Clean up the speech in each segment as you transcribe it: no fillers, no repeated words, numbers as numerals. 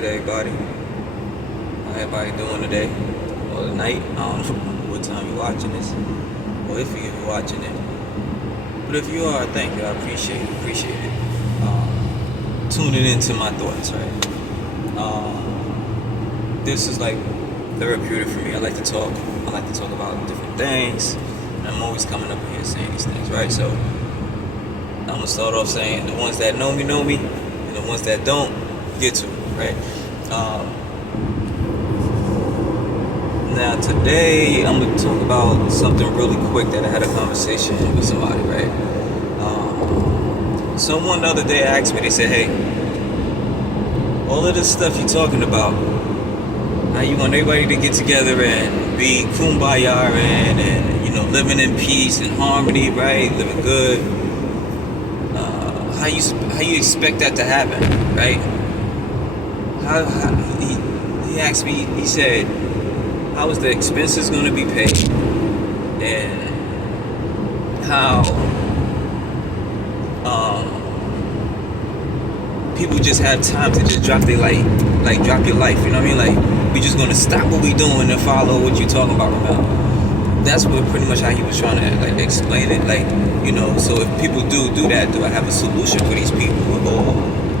good, everybody? How everybody doing today? Or tonight? I don't know what time you're watching this, or if you're even watching it. But if you are, thank you. I appreciate it. Tuning into my thoughts, right? This is like therapeutic for me. I like to talk about different things. And I'm always coming up here saying these things, right? So I'm gonna start off saying the ones that know me, and the ones that don't get to, right? Now today I'm gonna talk about something really quick that I had a conversation with somebody, right? Someone the other day asked me, they said, hey, all of this stuff you're talking about, how you want everybody to get together and be kumbaya and you know, living in peace and harmony, right? Living good. How you expect that to happen, right? He asked me, he said, how is the expenses going to be paid, and how people just have time to just drop their drop your life, you know what I mean? Like, we just going to stop what we doing and follow what you talking about right now. That's what pretty much how he was trying to like explain it, like, you know. So if people do that, do I have a solution for these people, or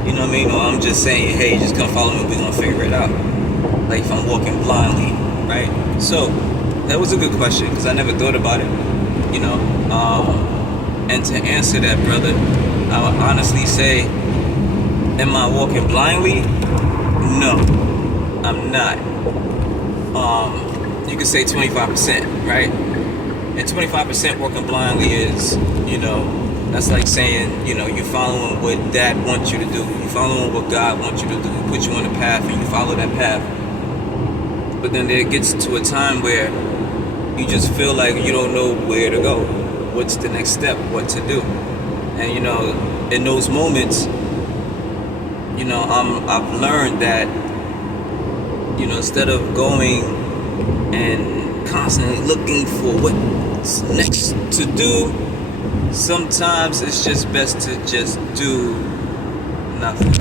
you know what I mean? Or I'm just saying, hey, just come follow me, we're gonna figure it out. Like if I'm walking blindly, right? So that was a good question because I never thought about it, you know. And to answer that, brother, I would honestly say, am I walking blindly? No, I'm not. You could say 25%, right? And 25% walking blindly is, you know, that's like saying, you know, you're following what Dad wants you to do. You're following what God wants you to do. He put you on a path and you follow that path. But then there gets to a time where you just feel like you don't know where to go. What's the next step? What to do? And, you know, in those moments, you know, I've learned that, you know, instead of going and constantly looking for what's next to do, sometimes it's just best to just do nothing,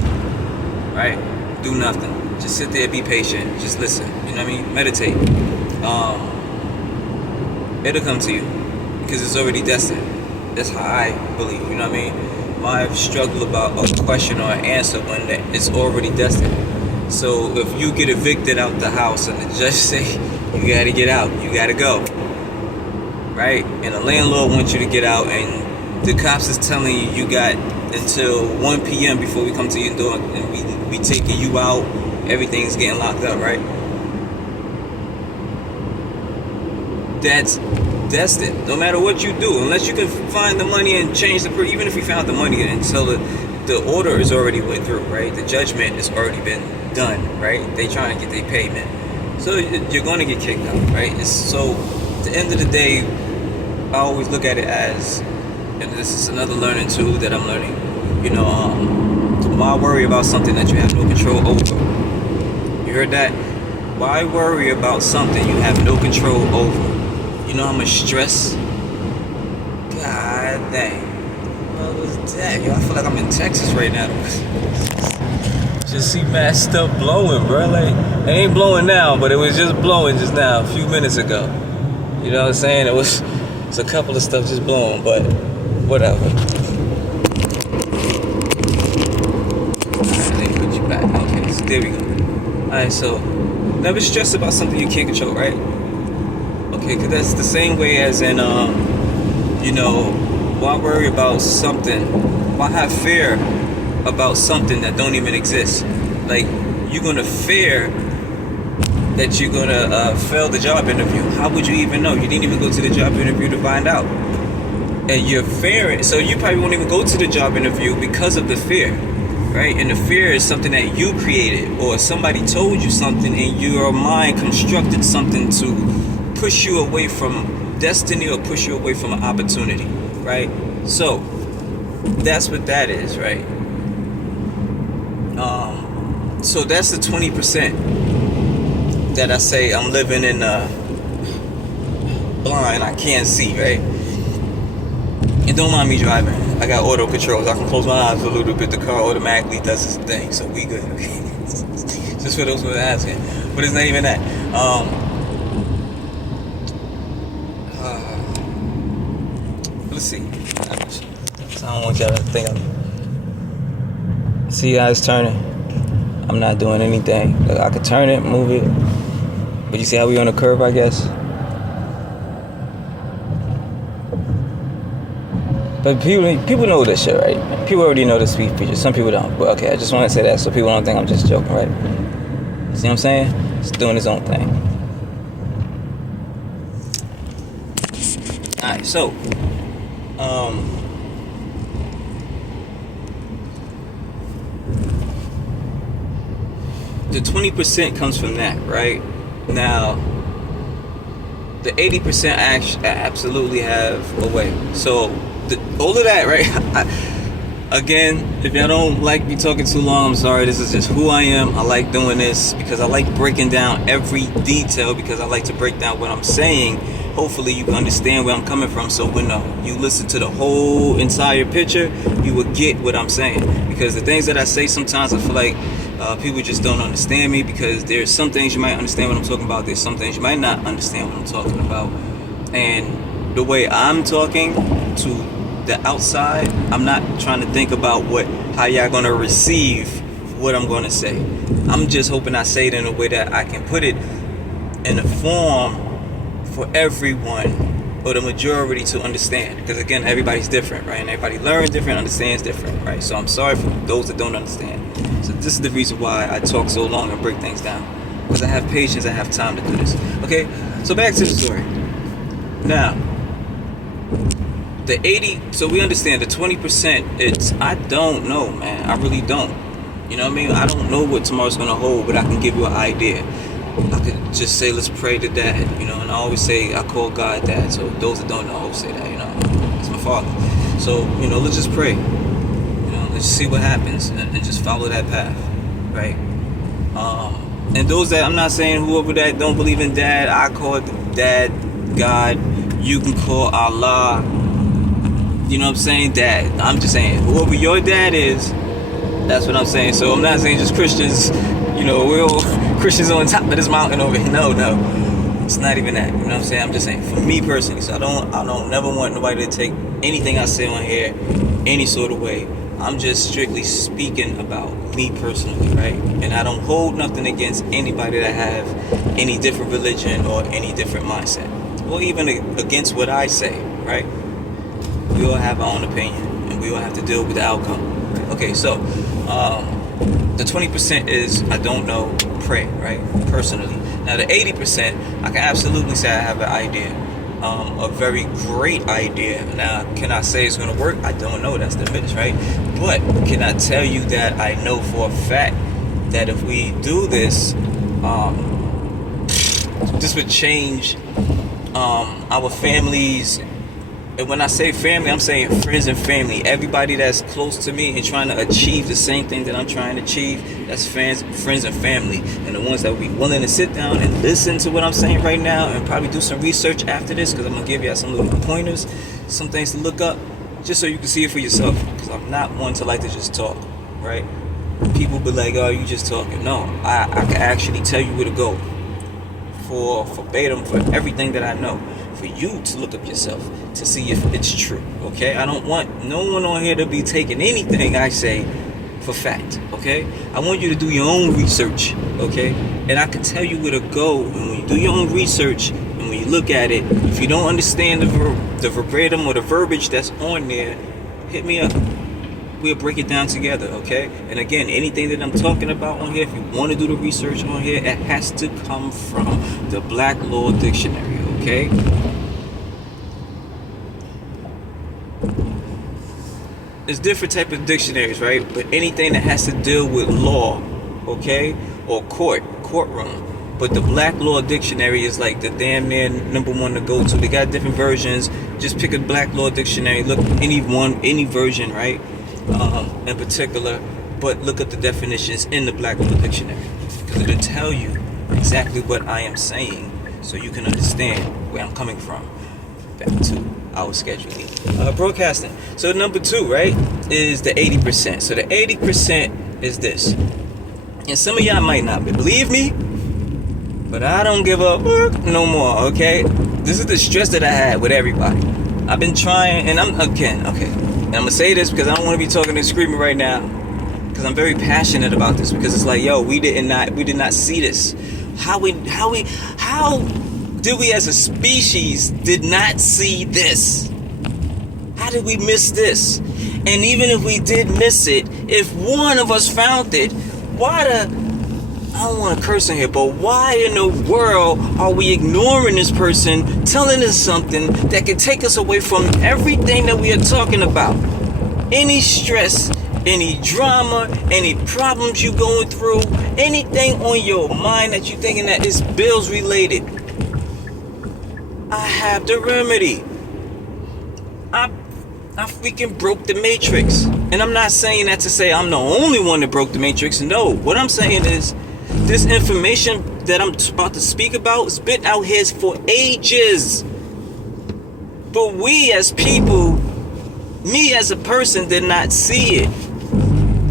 right? Do nothing. Just sit there, be patient, just listen, you know what I mean? Meditate. It'll come to you because it's already destined. That's how I believe, you know what I mean? My struggle about a question or an answer when it's already destined. So if you get evicted out the house and the judge say you gotta get out, you gotta go, right? And the landlord wants you to get out, and the cops is telling you you got until 1 p.m. before we come to your door, and we taking you out, everything's getting locked up, right? That's destined. No matter what you do, unless you can find the money and change even if you found the money until the order is already went through, right? The judgment has already been done, right? They trying to get their payment. So you're going to get kicked out, right? So at the end of the day, I always look at it as, and this is another learning tool that I'm learning, you know, why worry about something that you have no control over? You heard that? Why worry about something you have no control over? You know how much stress? God dang. What was that? Yo, I feel like I'm in Texas right now. Just see mad stuff blowing, bro. Like, it ain't blowing now, but it was just blowing just now, a few minutes ago. You know what I'm saying? It's a couple of stuff just blowing, but whatever. Alright, let me put you back. Okay, so there we go. Alright, so never stress about something you can't control, right? Okay, because that's the same way as in, you know, why worry about something? Why have fear about something that don't even exist? Like, you're gonna fear that you're gonna fail the job interview. How would you even know? You didn't even go to the job interview to find out. And you're fearing, so you probably won't even go to the job interview because of the fear, right? And the fear is something that you created, or somebody told you something and your mind constructed something to push you away from destiny or push you away from an opportunity, right? So that's what that is, right? So that's the 20% that I say I'm living in blind, I can't see, right? And don't mind me driving. I got auto controls. I can close my eyes a little bit. The car automatically does its thing, so we good. Just for those who are asking. But it's not even that. Let's see. So I don't want y'all to think I'm... See how it's turning? I'm not doing anything. Like, I could turn it, move it. But you see how we on a curve, I guess? But people know this shit, right? People already know the speed feature. Some people don't. But okay, I just want to say that so people don't think I'm just joking, right? See what I'm saying? It's doing its own thing. Alright, so the 20% comes from that, right? Now, the 80% absolutely have a way. So, all of that, right? Again, if y'all don't like me talking too long, I'm sorry. This is just who I am. I like doing this because I like breaking down every detail, because I like to break down what I'm saying. Hopefully you can understand where I'm coming from, so when you listen to the whole entire picture, you will get what I'm saying. Because the things that I say, sometimes I feel like people just don't understand me, because there's some things you might understand what I'm talking about, there's some things you might not understand what I'm talking about. And the way I'm talking to the outside, I'm not trying to think about how y'all gonna receive what I'm gonna say. I'm just hoping I say it in a way that I can put it in a form for everyone, or the majority, to understand. Because again, everybody's different, right? And everybody learns different, understands different, right? So I'm sorry for those that don't understand. So this is the reason why I talk so long and break things down, because I have patience, I have time to do this. Okay, so back to the story. Now, the 80, so we understand the 20%, I don't know, man. I really don't. You know what I mean? I don't know what tomorrow's gonna hold, but I can give you an idea. I could just say, let's pray to Dad, and I always say, I call God Dad. So those that don't know, I always say that, it's my father. So, let's just pray. Let's see what happens, and just follow that path, right? And those that, I'm not saying whoever that don't believe in Dad, I call Dad God. You can call Allah, you know what I'm saying, Dad. I'm just saying, whoever your dad is, that's what I'm saying. So I'm not saying just Christians, we're all Christians on top of this mountain over here. No, it's not even that. You know what I'm saying? I'm just saying, for me personally. So I don't never want nobody to take anything I say on here any sort of way. I'm just strictly speaking about me personally, right? And I don't hold nothing against anybody that have any different religion or any different mindset, or even against what I say, right? We all have our own opinion, and we all have to deal with the outcome, right? Okay, so the 20% is, I don't know, pray, right? Personally. Now the 80%, I can absolutely say I have an idea, a very great idea. Now, can I say it's going to work? I don't know. That's the business, right? But can I tell you that I know for a fact that if we do this, this would change our families. And when I say family, I'm saying friends and family. Everybody that's close to me and trying to achieve the same thing that I'm trying to achieve, that's friends and family. And the ones that will be willing to sit down and listen to what I'm saying right now, and probably do some research after this, because I'm going to give you some little pointers, some things to look up, just so you can see it for yourself. Because I'm not one to like to just talk, right? People be like, oh, you just talking. No, I can actually tell you where to go for verbatim for everything that I know, for you to look up yourself to see if it's true, okay? I don't want no one on here to be taking anything I say for fact, okay? I want you to do your own research, okay? And I can tell you where to go, and when you do your own research, and when you look at it, if you don't understand the verbatim or the verbiage that's on there, hit me up. We'll break it down together, okay? And again, anything that I'm talking about on here, if you want to do the research on here, it has to come from the Black Law Dictionary, okay? There's different type of dictionaries, right? But anything that has to deal with law, okay? Or courtroom. But the Black Law Dictionary is like the damn near number one to go to. They got different versions. Just pick a Black Law Dictionary. Look, any version, right? In particular, but look at the definitions in the Black Law Dictionary, because it'll tell you exactly what I am saying, so you can understand where I'm coming from. Back to our scheduling, broadcasting. So number 2, right, is the 80%. So the 80% is this. And some of y'all might not believe me, but I don't give up no more, okay? This is the stress that I had with everybody. I've been trying, and I'm going to say this because I don't want to be talking and screaming right now, because I'm very passionate about this, because it's like, yo, we did not see this. How did we as a species did not see this? How did we miss this? And even if we did miss it, if one of us found it, I don't want to curse in here, but why in the world are we ignoring this person telling us something that can take us away from everything that we are talking about? Any stress, any drama, any problems you going through, anything on your mind that you thinking that is bills related, I have the remedy. I freaking broke the matrix. And I'm not saying that to say I'm the only one that broke the matrix. No, what I'm saying is this information that I'm about to speak about has been out here for ages. But we as people, me as a person, did not see it.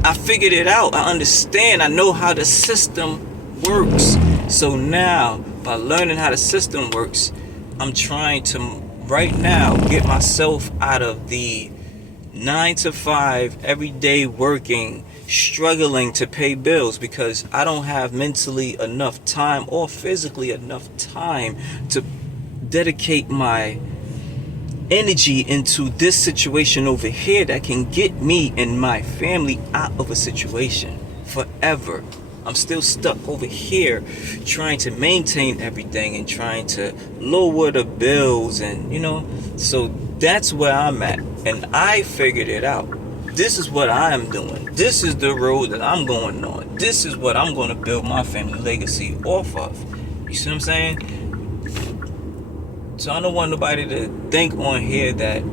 I figured it out. I understand. I know how the system works. So now, by learning how the system works, I'm trying to right now get myself out of the 9 to 5 everyday working, struggling to pay bills, because I don't have mentally enough time or physically enough time to dedicate my energy into this situation over here that can get me and my family out of a situation forever. I'm still stuck over here trying to maintain everything and trying to lower the bills, and so that's where I'm at. And I figured it out. This is what I am doing. This is the road that I'm going on. This is what I'm going to build my family legacy off of. You see what I'm saying? So I don't want nobody to think on here that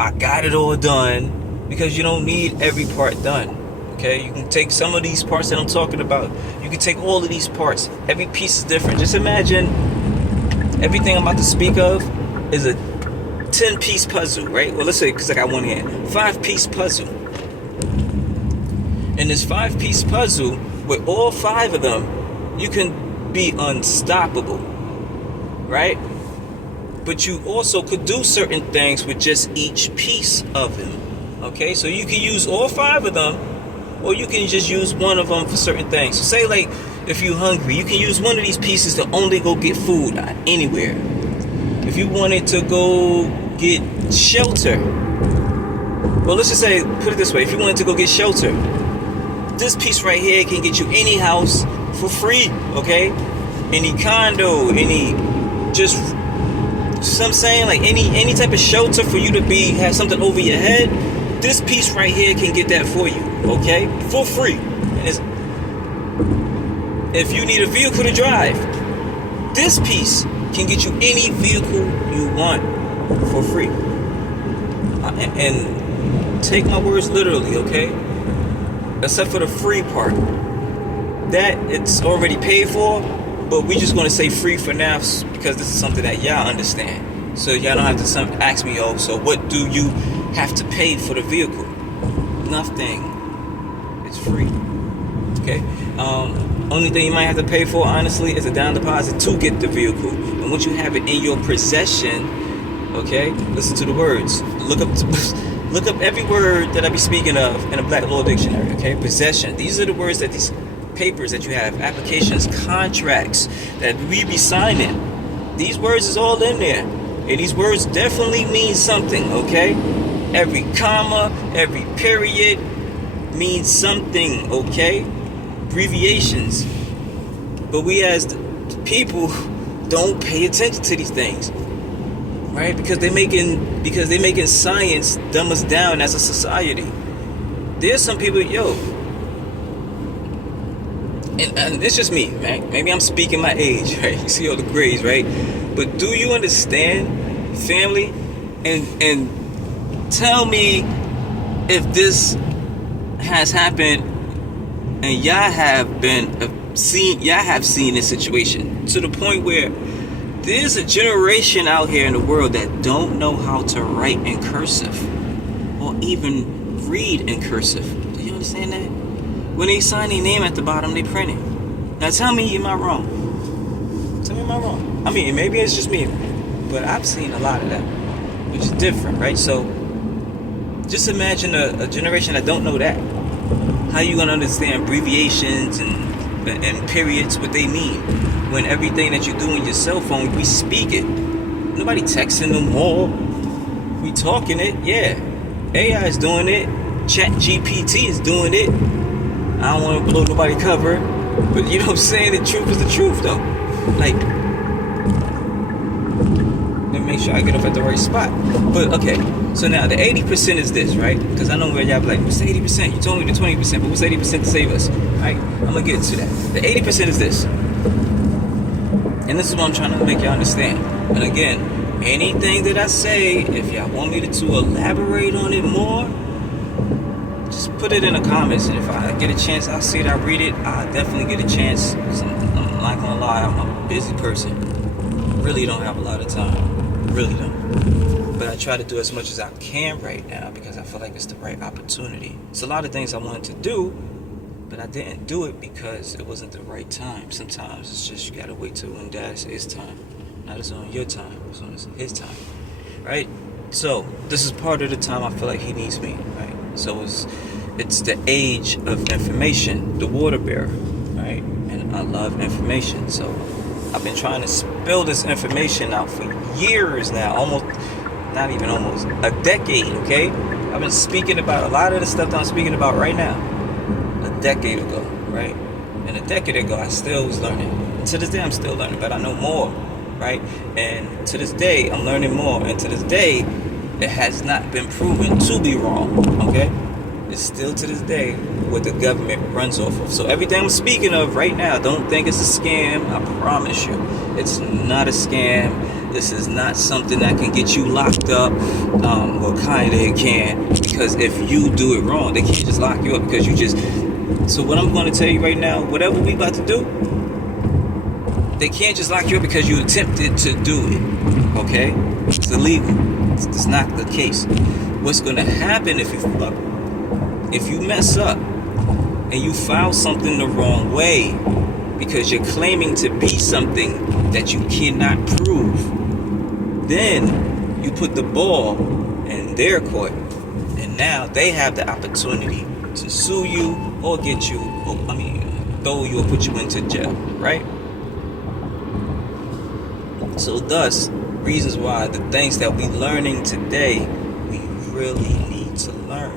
I got it all done, because you don't need every part done. Okay, you can take some of these parts that I'm talking about. You can take all of these parts. Every piece is different. Just imagine everything I'm about to speak of is a 10-piece puzzle, right? Well, let's say, because I got one hand, 5-piece puzzle. And this 5-piece puzzle, with all 5 of them, you can be unstoppable, right? But you also could do certain things with just each piece of them. Okay, so you can use all 5 of them, or you can just use one of them for certain things. So say, like, if you're hungry, you can use one of these pieces to only go get food anywhere. If you wanted to go get shelter, well, let's just say, put it this way, if you wanted to go get shelter, this piece right here can get you any house for free, okay? Any condo, just I'm saying, like any type of shelter for you to have something over your head, this piece right here can get that for you, okay? For free. If you need a vehicle to drive, this piece can get you any vehicle you want for free. And take my words literally, okay? Except for the free part. That it's already paid for, but we just going to say free for now because this is something that y'all understand. So y'all don't have to ask me, so what do you have to pay for the vehicle? Nothing. It's free. Okay? Only thing you might have to pay for, honestly, is a down deposit to get the vehicle. And once you have it in your possession, okay, listen to the words. Look up every word that I be speaking of in a Black Law Dictionary, okay? Possession. These are the words that these papers that you have, applications, contracts that we be signing. These words is all in there. And these words definitely mean something, okay? Every comma, every period means something, okay? Abbreviations. But we as people don't pay attention to these things, right? Because they're making science dumb us down as a society. There's some people, and it's just me, right? Maybe I'm speaking my age, right? You see all the grades, right? But do you understand, family? And tell me if this has happened and y'all have seen this situation to the point where there's a generation out here in the world that don't know how to write in cursive or even read in cursive. Do you understand that? When they sign their name at the bottom, they print it. Now tell me, am I wrong? Tell me, am I wrong? I mean, maybe it's just me, but I've seen a lot of that, which is different, right? So just imagine a generation that don't know that. How you gonna understand abbreviations and periods, what they mean, when everything that you do on your cell phone, we speak it. Nobody texting no more. We talking it, yeah. AI is doing it. Chat GPT is doing it. I don't want to blow nobody cover, but you know what I'm saying? The truth is the truth, though. Like, let me make sure I get up at the right spot. But okay, so now the 80% is this, right? Because I know where y'all be like, what's the 80%? You told me the 20%, but what's 80% to save us? Right? I'm gonna get to that. The 80% is this, and this is what I'm trying to make y'all understand. And again, anything that I say, if y'all want me to elaborate on it more, just put it in the comments, and if I get a chance, I'll see it, I'll read it. I'll definitely get a chance. I'm not gonna lie, I'm a busy person. Really don't have a lot of time. Really don't. But I try to do as much as I can right now because I feel like it's the right opportunity. It's a lot of things I wanted to do, but I didn't do it because it wasn't the right time. Sometimes it's just you gotta wait till when Dad says it's time. Not it's on your time, it's on his time. Right? So this is part of the time I feel like he needs me, right? So it's the age of information, the water bearer, right? And I love information. So I've been trying to spill this information out for years now, not even almost, a decade, okay? I've been speaking about a lot of the stuff that I'm speaking about right now a decade ago, right? And a decade ago, I still was learning. And to this day, I'm still learning, but I know more, right? And to this day, I'm learning more. And to this day, it has not been proven to be wrong, okay? It's still to this day what the government runs off of. So everything I'm speaking of right now, don't think it's a scam. I promise you, it's not a scam. This is not something that can get you locked up. Well, kind of it can, because if you do it wrong, they can't just lock you up because you just... So what I'm going to tell you right now, whatever we about to do, they can't just lock you up because you attempted to do it, okay? It's illegal. It's not the case. What's going to happen if you mess up and you file something the wrong way because you're claiming to be something that you cannot prove, then you put the ball in their court, and now they have the opportunity to sue you or get you, throw you or put you into jail, right? So thus, reasons why the things that we learning today, we really need to learn.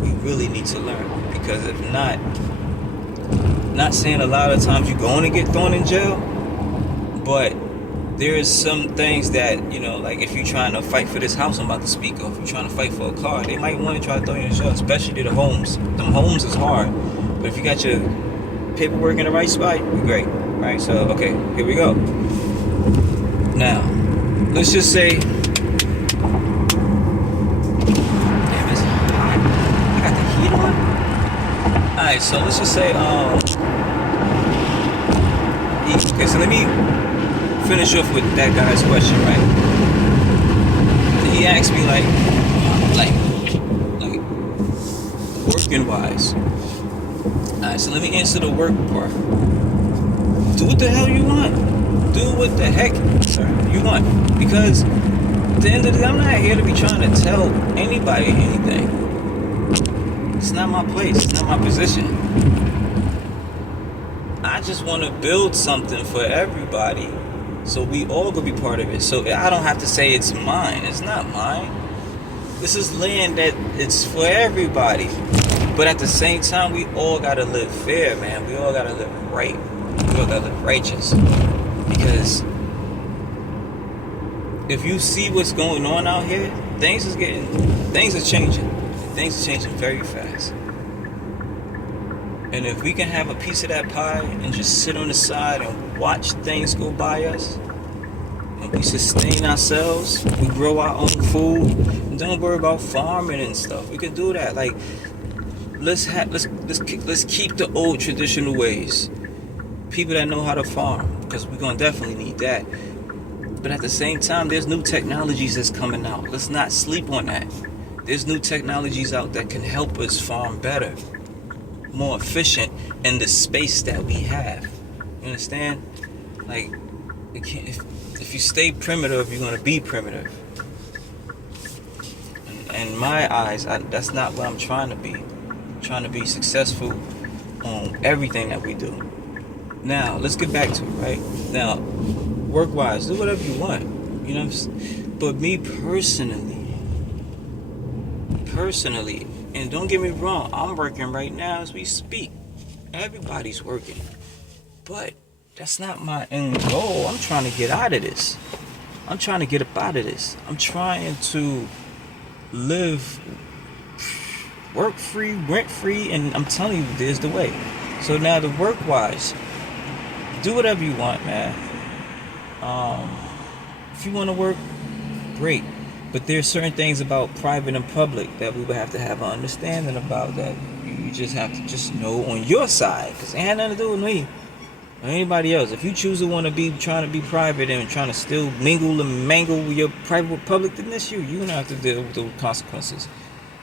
We really need to learn, because if not saying a lot of times you're going to get thrown in jail, but there is some things that, like if you're trying to fight for this house I'm about to speak of, if you're trying to fight for a car, they might want to try to throw you in jail, especially the homes. Them homes is hard, but if you got your paperwork in the right spot, you're great, right? So, okay, here we go. Now, let's just say, damn, it's hot. I got the heat on. Alright, so let's just say, okay, so let me finish off with that guy's question, right? He asked me like working wise. Alright, so let me answer the work part. Do what the hell you want. Do what the heck you want. Because at the end of the day, I'm not here to be trying to tell anybody anything. It's not my place. It's not my position. I just want to build something for everybody, so we all gonna be part of it. So I don't have to say it's mine. It's not mine. This is land that it's for everybody. But at the same time, we all gotta live fair, man. We all gotta live right. We all gotta live righteous. Because if you see what's going on out here, things are changing. Things are changing very fast. And if we can have a piece of that pie and just sit on the side and watch things go by us, and we sustain ourselves, we grow our own food, and don't worry about farming and stuff. We can do that. Like, let's keep the old traditional ways. People that know how to farm, because we're gonna definitely need that. But at the same time, there's new technologies that's coming out. Let's not sleep on that. There's new technologies out that can help us farm better, more efficient in the space that we have. You understand? Like, if you stay primitive, you're gonna be primitive. In my eyes, that's not what I'm trying to be. I'm trying to be successful on everything that we do. Now, let's get back to it, right? Now, work-wise, do whatever you want. You know what I'm saying? But me personally, and don't get me wrong, I'm working right now as we speak. Everybody's working. But that's not my end goal. I'm trying to get out of this. I'm trying to get up out of this. I'm trying to live work free, rent free, and I'm telling you, there's the way. So now the work wise, do whatever you want, man. If you want to work, great. But there's certain things about private and public that we would have to have an understanding about, that you just have to just know on your side, because it had nothing to do with me or anybody else. If you choose to want to be trying to be private and trying to still mingle and mangle with your private with public, then that's you. You're gonna have to deal with the consequences.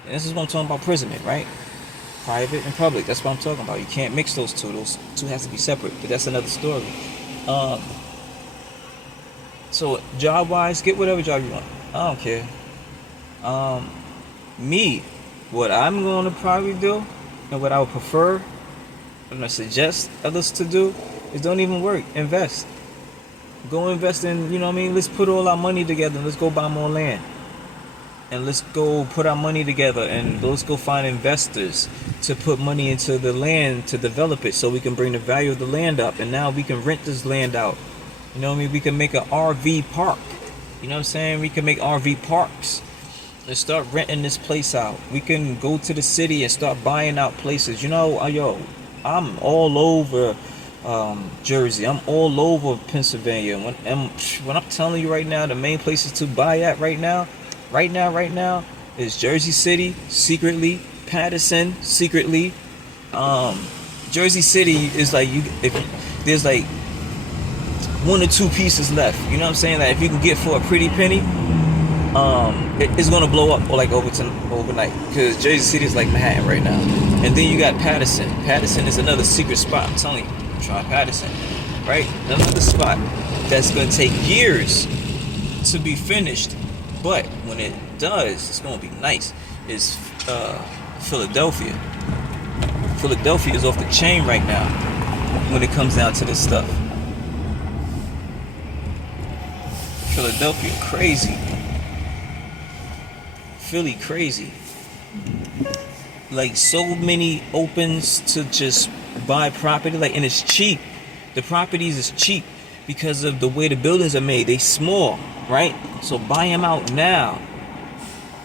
And this is what I'm talking about, imprisonment, right? Private and public. That's what I'm talking about. You can't mix those two. Those two has to be separate. But that's another story. So job wise, get whatever job you want. I don't care. Me, what I'm going to probably do, and what I would prefer, and I suggest others to do, is don't even work. Invest. Go invest in, you know what I mean? Let's put all our money together and let's go buy more land. And let's go put our money together and let's go find investors to put money into the land to develop it, so we can bring the value of the land up. And now we can rent this land out. You know what I mean? We can make an RV park. You know what I'm saying? We can make RV parks. Let's start renting this place out. We can go to the city and start buying out places. You know, I'm all over Jersey. I'm all over Pennsylvania. When I'm telling you right now, the main places to buy at right now is Jersey City, secretly, Patterson, secretly. Jersey City is like, if there's like 1 or 2 pieces left. You know what I'm saying? Like, if you can get for a pretty penny, it's gonna blow up like overnight, because Jersey City is like Manhattan right now. And then you got Patterson. Patterson is another secret spot. I'm telling you, try Patterson, right? Another spot that's gonna take years to be finished, but when it does, it's gonna be nice. Is Philadelphia. Philadelphia is off the chain right now when it comes down to this stuff. Philadelphia crazy. Philly crazy. Like, so many opens to just buy property, like, and it's cheap. The properties is cheap because of the way the buildings are made. They small, right? So buy them out now.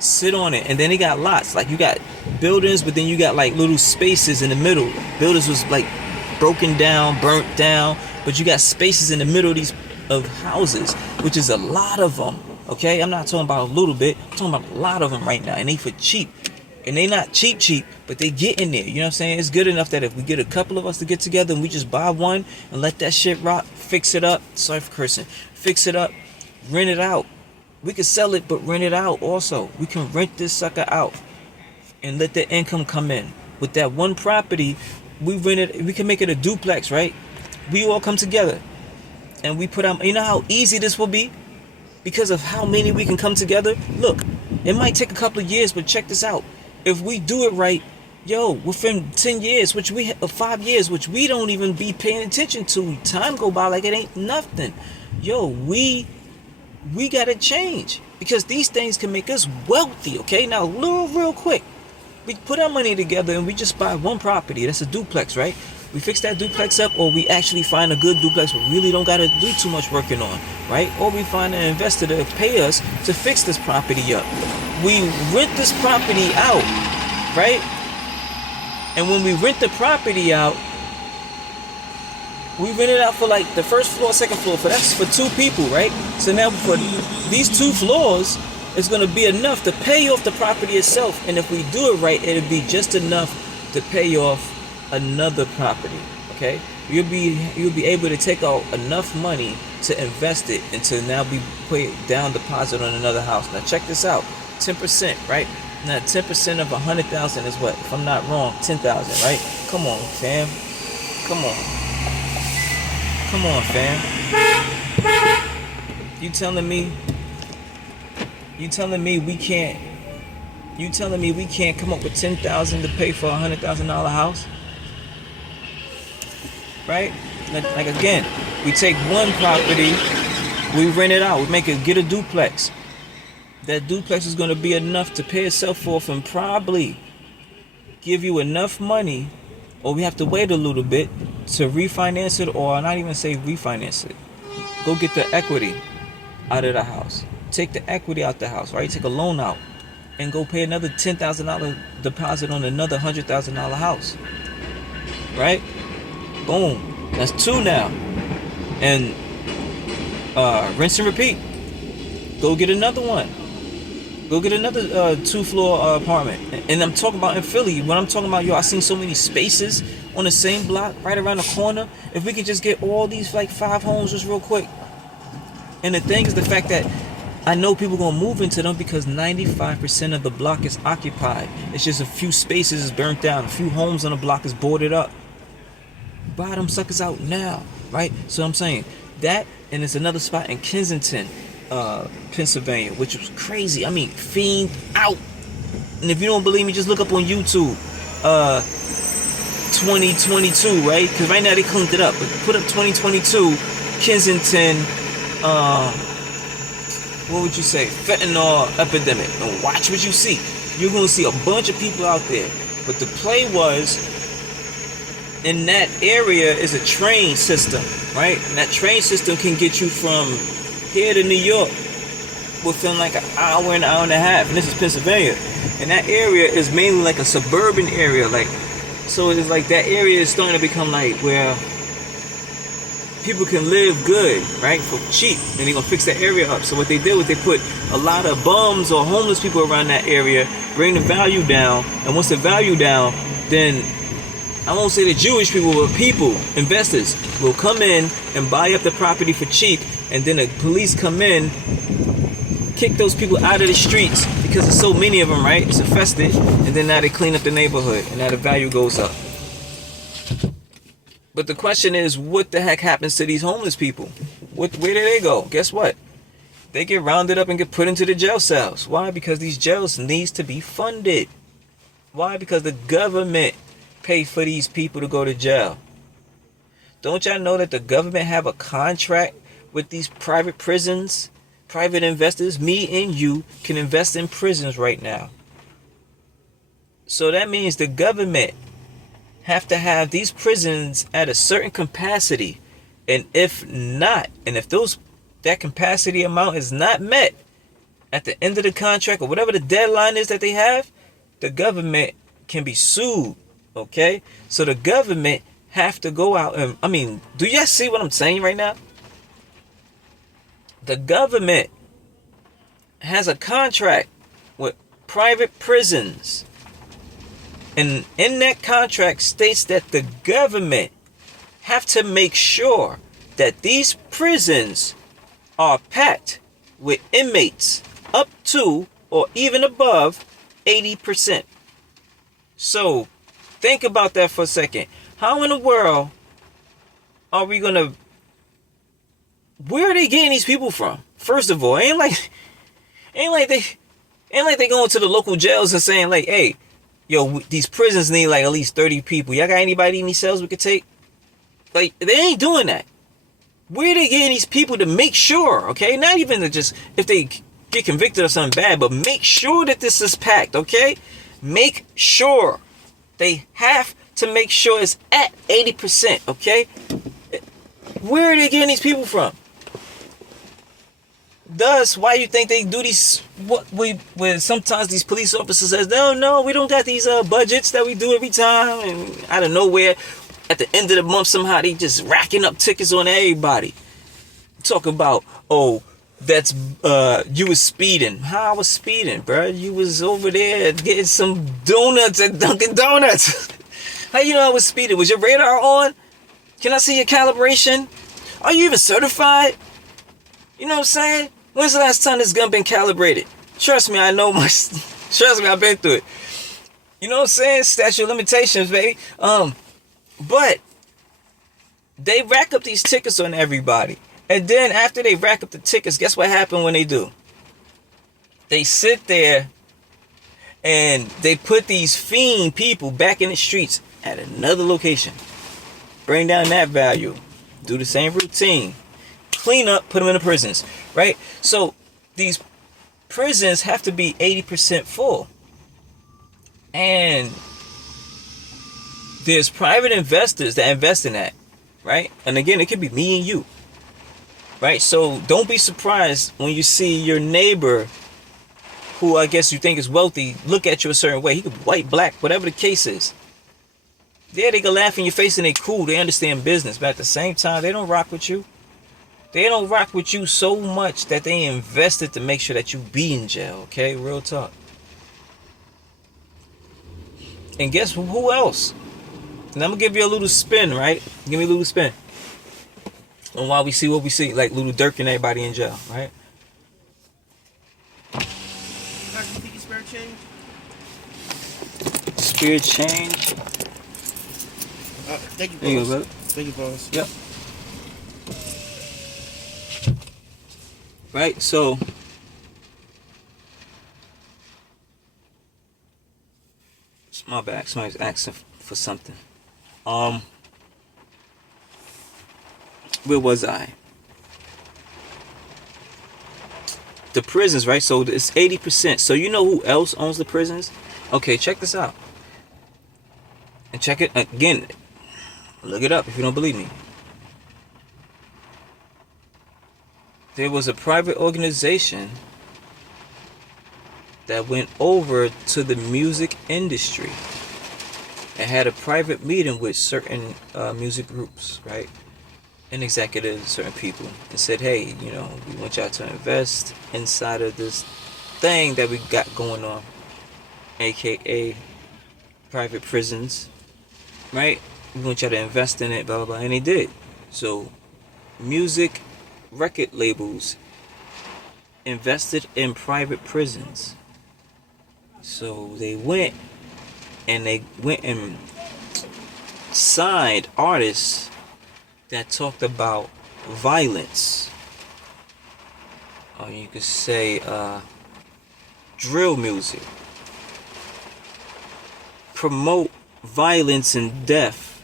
Sit on it. And then they got lots. Like, you got buildings, but then you got like little spaces in the middle. Buildings was like broken down, burnt down, but you got spaces in the middle of these houses, which is a lot of them. Okay, I'm not talking about a little bit. I'm talking about a lot of them right now, and they for cheap. And they not cheap, but they get in there. You know what I'm saying? It's good enough that if we get a couple of us to get together and we just buy one and let that shit rock, fix it up. Sorry for cursing. Fix it up, rent it out. We can sell it, but rent it out also. We can rent this sucker out and let the income come in. With that one property, we can make it a duplex, right? We all come together and we put out, you know how easy this will be? Because of how many we can come together. Look, it might take a couple of years, but check this out. If we do it right, within 10 years, 5 years, which we don't even be paying attention to, time go by like it ain't nothing. We gotta change, because these things can make us wealthy. Okay, now real quick, we put our money together and we just buy one property. That's a duplex, right? We fix that duplex up, or we actually find a good duplex we really don't gotta do too much working on, right? Or we find an investor to pay us to fix this property up. We rent this property out, right? And when we rent the property out, we rent it out for like the first floor, second floor. That's for 2 people, right? So now for these 2 floors, it's gonna be enough to pay off the property itself. And if we do it right, it'll be just enough to pay off another property. Okay, you'll be able to take out enough money to invest it and to now be put down deposit on another house. Now check this out, 10%, right? Now 10% of 100,000 is what? If I'm not wrong, 10,000, right? Come on, fam. Come on. Come on, fam. You telling me? You telling me we can't? You telling me we can't come up with 10,000 to pay for $100,000 house? Right? Like again, we take one property, we rent it out, we get a duplex. That duplex is going to be enough to pay itself off and probably give you enough money, or we have to wait a little bit to refinance it, or not even say refinance it. Go get the equity out of the house. Take the equity out the house, right? Take a loan out and go pay another $10,000 deposit on another $100,000 house, right? Boom. That's two now. And rinse and repeat. Go get another one. Go get another 2-floor apartment. And I'm talking about in Philly. When I'm talking about, I seen so many spaces on the same block, right around the corner. If we could just get all these like 5 homes just real quick. And the thing is the fact that I know people gonna move into them because 95% of the block is occupied. It's just a few spaces is burnt down. A few homes on the block is boarded up. Buy them suckers out now, right? So I'm saying that, and it's another spot in Kensington, Pennsylvania, which was crazy. I mean, fiend out. And if you don't believe me, just look up on YouTube 2022, right? Because right now they cleaned it up. But put up 2022 Kensington, what would you say, fentanyl epidemic, and watch what you see. You're going to see a bunch of people out there. But the play was, in that area is a train system, right? And that train system can get you from here to New York within like an hour and a half. And this is Pennsylvania. And that area is mainly like a suburban area. Like, so it's like that area is starting to become like where people can live good, right, for cheap. And they're going to fix that area up. So what they did was they put a lot of bums or homeless people around that area, bring the value down. And once the value down, then I won't say the Jewish people, but people, investors, will come in and buy up the property for cheap, and then the police come in, kick those people out of the streets because there's so many of them, right? It's infested, and then now they clean up the neighborhood, and now the value goes up. But the question is, what the heck happens to these homeless people? Where do they go? Guess what? They get rounded up and get put into the jail cells. Why? Because these jails needs to be funded. Why? Because the government pay for these people to go to jail. Don't y'all know that the government have a contract with these private prisons, private investors? Me and you can invest in prisons right now. So that means the government have to have these prisons at a certain capacity, and if not, and if that capacity amount is not met at the end of the contract or whatever the deadline is that they have, the government can be sued. Okay, so the government have to go out and, I mean, do y'all see what I'm saying right now? The government has a contract with private prisons, and in that contract states that the government have to make sure that these prisons are packed with inmates up to or even above 80%. So think about that for a second. How in the world are we gonna? Where are they getting these people from? First of all, ain't like they going to the local jails and saying like, hey, yo, these prisons need like at least 30 people. Y'all got anybody in these cells we could take? Like, they ain't doing that. Where are they getting these people to make sure? Okay, not even to just if they get convicted of something bad, but make sure that this is packed. Okay, make sure. They have to make sure it's at 80%, okay? Where are they getting these people from? Thus, why you think they do these, when sometimes these police officers says, no, we don't got these budgets that we do every time, and out of nowhere, at the end of the month, somehow they just racking up tickets on everybody. Talk about, that's, you was speeding. How I was speeding, bro? You was over there getting some donuts at Dunkin' Donuts. How you know I was speeding? Was your radar on? Can I see your calibration? Are you even certified? You know what I'm saying? When's the last time this gun been calibrated? Trust me, I know my Trust me, I've been through it. You know what I'm saying? Statute of limitations, baby. But they rack up these tickets on everybody. And then after they rack up the tickets, guess what happened when they do? They sit there and they put these fiend people back in the streets at another location. Bring down that value. Do the same routine. Clean up, put them in the prisons. Right? So these prisons have to be 80% full. And there's private investors that invest in that. Right? And again, it could be me and you. Right? So don't be surprised when you see your neighbor, who I guess you think is wealthy, look at you a certain way. He could be white, black, whatever the case is. Yeah, they can laugh in your face and they cool. They understand business. But at the same time, they don't rock with you. They don't rock with you so much that they invested to make sure that you be in jail. Okay? Real talk. And guess who else? And I'm going to give you a little spin, right? Give me a little spin. On why we see what we see. Like Little Dirk and everybody in jail, right? Spirit change? Spirit change? Thank you, boss. There you go, brother. Thank you, boss. Yep. Right, so it's my bad. Somebody's asking for something. Where was I? The prisons, right? So it's 80%. So you know who else owns the prisons? Okay, check this out. And check it again. Look it up if you don't believe me. There was a private organization that went over to the music industry and had a private meeting with certain music groups, right? And executives, certain people, and said, hey, you know, we want y'all to invest inside of this thing that we got going on, aka private prisons, right? We want y'all to invest in it, blah, blah, blah. And they did. So music record labels invested in private prisons. So they went and signed artists that talked about violence, or you could say drill music, promote violence and death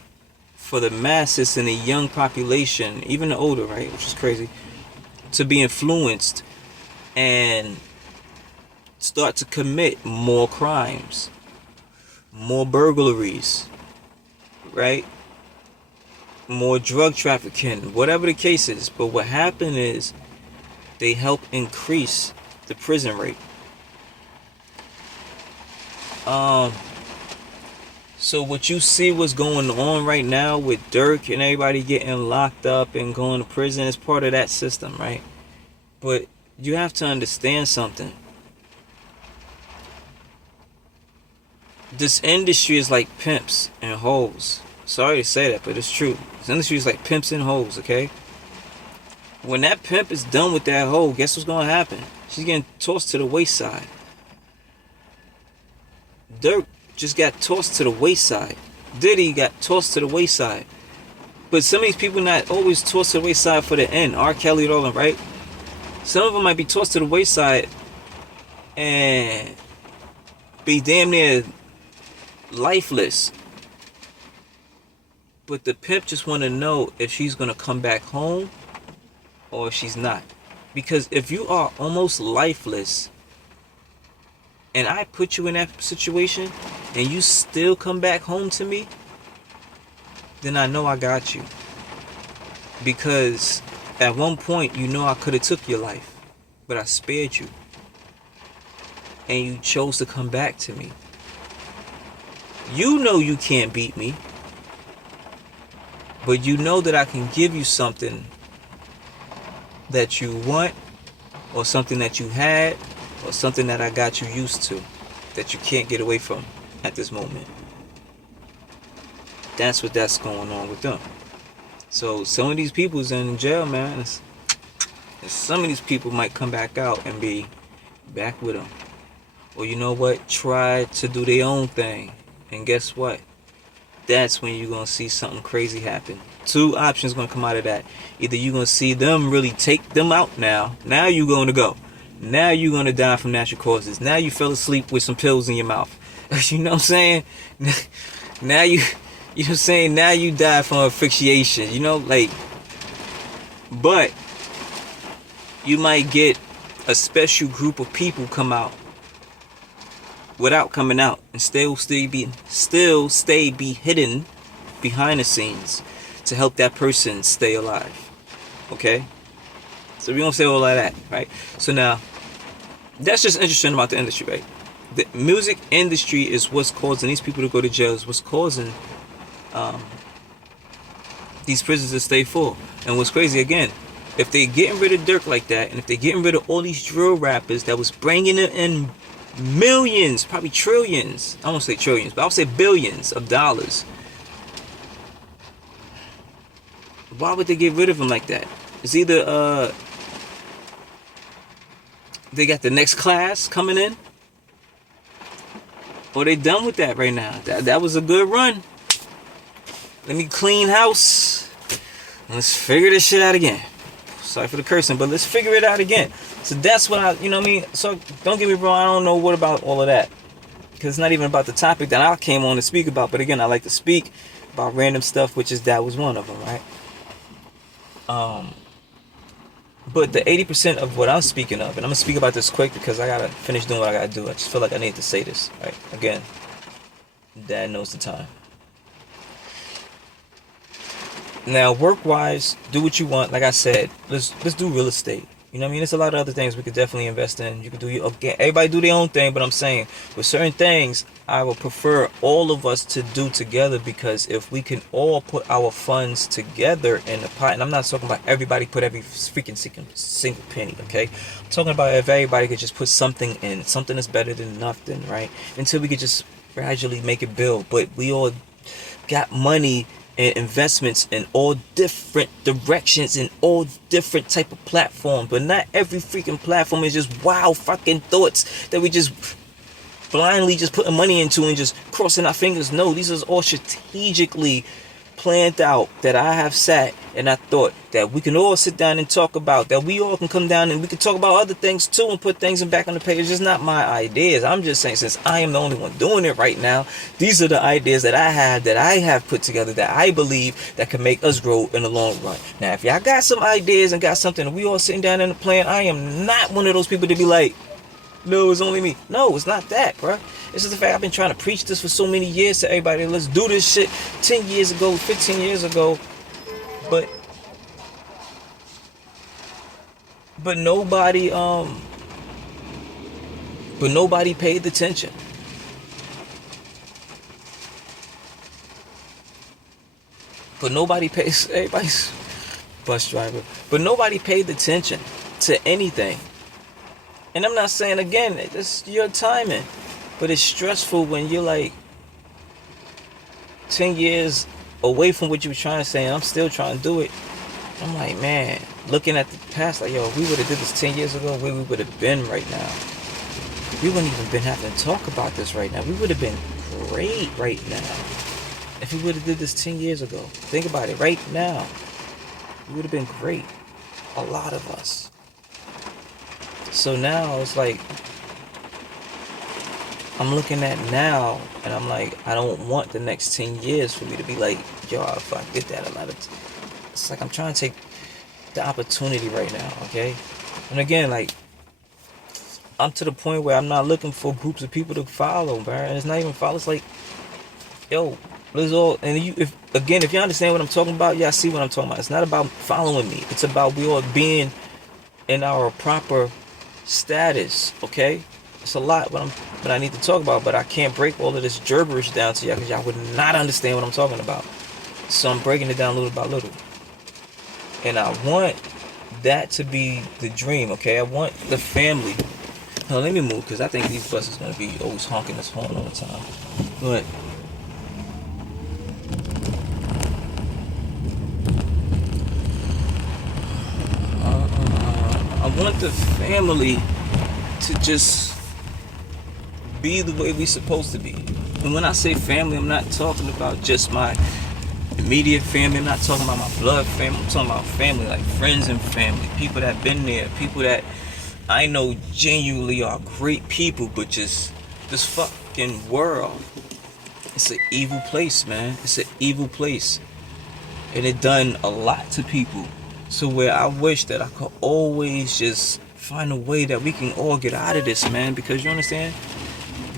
for the masses and the young population, even the older, right, which is crazy, to be influenced and start to commit more crimes, more burglaries, right? More drug trafficking, whatever the case is. But what happened is they help increase the prison rate. So what you see what's going on right now with Dirk and everybody getting locked up and going to prison is part of that system, right? But you have to understand something. This industry is like pimps and hoes. Sorry to say that, but it's true. This industry is like pimps and hoes, okay? When that pimp is done with that hoe, guess what's going to happen? She's getting tossed to the wayside. Dirk just got tossed to the wayside. Diddy got tossed to the wayside. But some of these people not always tossed to the wayside for the end. R. Kelly, all them, right? Some of them might be tossed to the wayside and be damn near lifeless. But the pimp just want to know if she's going to come back home or if she's not. Because if you are almost lifeless and I put you in that situation and you still come back home to me, then I know I got you. Because at one point you know I could have took your life, but I spared you. And you chose to come back to me. You know you can't beat me. But you know that I can give you something that you want, or something that you had, or something that I got you used to, that you can't get away from at this moment. That's going on with them. So some of these people's in jail, man. Some of these people might come back out and be back with them. or you know what, try to do their own thing. And guess what? That's when you're gonna see something crazy happen. Two options gonna come out of that. Either you're gonna see them really take them out now. Now you're gonna go. Now you're gonna die from natural causes. Now you fell asleep with some pills in your mouth. You know what I'm saying? Now you know what I'm saying? Now you die from asphyxiation. You know, like, but you might get a special group of people come out without coming out and still stay be hidden behind the scenes to help that person stay alive. Okay? So we're gonna say all of that, right? So now that's just interesting about the industry, right? The music industry is what's causing these people to go to jail, is what's causing these prisons to stay full. And what's crazy again, if they're getting rid of Dirk like that, and if they're getting rid of all these drill rappers that was bringing in millions, probably trillions, I won't say trillions, but I'll say billions of dollars, why would they get rid of them like that? It's either they got the next class coming in, or they done with that right now. That was a good run. Let me clean house. Let's figure this shit out again. Sorry for the cursing, but let's figure it out again. So that's what you know what I mean? So don't get me wrong, I don't know what about all of that. Because it's not even about the topic that I came on to speak about. But again, I like to speak about random stuff, which is that was one of them, right? But the 80% of what I'm speaking of, and I'm going to speak about this quick because I got to finish doing what I got to do. I just feel like I need to say this, right? Again, Dad knows the time. Now, work-wise, do what you want. Like I said, let's do real estate. You know what I mean? There's a lot of other things we could definitely invest in. You could do everybody do their own thing, but I'm saying with certain things, I would prefer all of us to do together, because if we can all put our funds together in the pot, and I'm not talking about everybody put every freaking single penny, okay? I'm talking about if everybody could just put something in, something that's better than nothing, right? Until we could just gradually make it build. But we all got money and investments in all different directions and all different type of platforms, but not every freaking platform is just wild fucking thoughts that we just blindly just putting money into and just crossing our fingers. No, these are all strategically planned out, that I have sat and I thought that we can all sit down and talk about, that we all can come down and we can talk about other things too and put things back on the page. It's just not my ideas. I'm just saying, since I am the only one doing it right now, these are the ideas that I have put together, that I believe that can make us grow in the long run. Now, if y'all got some ideas and got something and we all sitting down in the plan, I am not one of those people to be like, no, it's only me. No, it's not that, bro. It's just the fact I've been trying to preach this for so many years to everybody. Let's do this shit 10 years ago, 15 years ago. But nobody paid attention. But nobody pays, everybody's bus driver. But nobody paid attention to anything. And I'm not saying, again, it's your timing, but it's stressful when you're like 10 years away from what you were trying to say, and I'm still trying to do it. I'm like, man, looking at the past, like, yo, if we would have did this 10 years ago, where we would have been right now. We wouldn't even been having to talk about this right now. We would have been great right now if we would have did this 10 years ago. Think about it, right now. We would have been great. A lot of us. So now it's like, I'm looking at now and I'm like, I don't want the next 10 years for me to be like, yo, if I did that a lot of it's like I'm trying to take the opportunity right now, okay? And again, like, I'm to the point where I'm not looking for groups of people to follow, bro. And it's not even follow. It's like, yo, let's all, and if you understand what I'm talking about, y'all see what I'm talking about. It's not about following me. It's about we all being in our proper status, okay? It's a lot what I need to talk about, but I can't break all of this gibberish down to y'all because y'all would not understand what I'm talking about. So I'm breaking it down little by little. And I want that to be the dream, okay? I want the family. Now let me move, because I think these buses are going to be always honking this horn all the time. But I want the family to just be the way we supposed to be. And when I say family, I'm not talking about just my immediate family. I'm not talking about my blood family. I'm talking about family, like friends and family, people that been there, people that I know genuinely are great people, but just this fucking world, it's an evil place, man. It's an evil place, and it done a lot to people. So where I wish that I could always just find a way that we can all get out of this, man. Because you understand,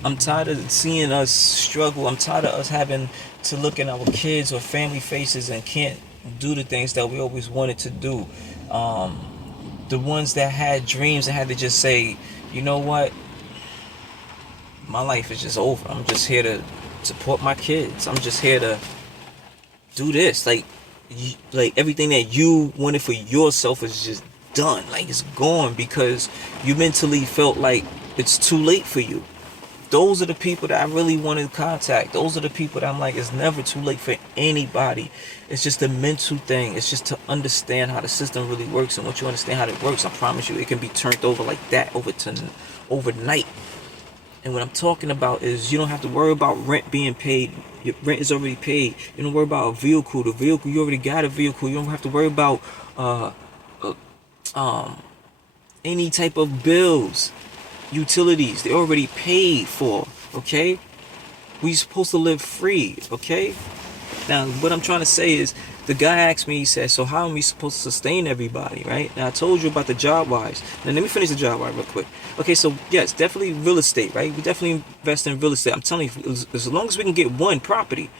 I'm tired of seeing us struggle. I'm tired of us having to look at our kids or family faces and can't do the things that we always wanted to do. The ones that had dreams and had to just say, you know what, my life is just over. I'm just here to support my kids. I'm just here to do this. Like everything that you wanted for yourself is just done. Like, it's gone because you mentally felt like it's too late for you. Those are the people that I really want to contact. Those are the people that I'm like, it's never too late for anybody. It's just a mental thing. It's just to understand how the system really works. And once you understand how it works, I promise you, it can be turned over like that overnight. And what I'm talking about is you don't have to worry about rent being paid. Your rent is already paid. You don't worry about a vehicle. The vehicle, you already got a vehicle. You don't have to worry about any type of bills. Utilities, they're already paid for, okay? We supposed to live free, okay? Now, what I'm trying to say is, the guy asked me, he said, so how am we supposed to sustain everybody, right? Now, I told you about the job wise. Now, let me finish the job wise real quick. Okay, so, yes, definitely real estate, right? We definitely invest in real estate. I'm telling you, as long as we can get one property,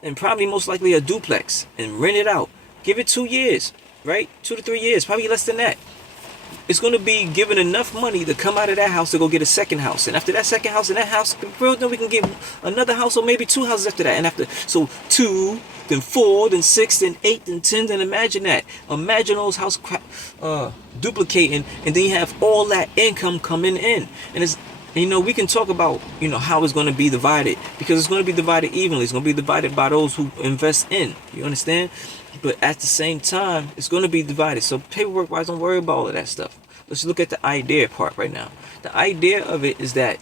and probably most likely a duplex, and rent it out, give it 2 years, right? 2 to 3 years, probably less than that. It's going to be given enough money to come out of that house to go get a second house. And after that second house and that house, then we can get another house or maybe 2 houses after that. And after, so 2, then 4, then 6, then 8, then 10, then imagine that. Imagine those houses duplicating, and then you have all that income coming in. And it's, you know, we can talk about, you know, how it's going to be divided, because it's going to be divided evenly. It's going to be divided by those who invest in. You understand? But at the same time, it's going to be divided. So paperwork wise, don't worry about all of that stuff. Let's look at the idea part right now. The idea of it is that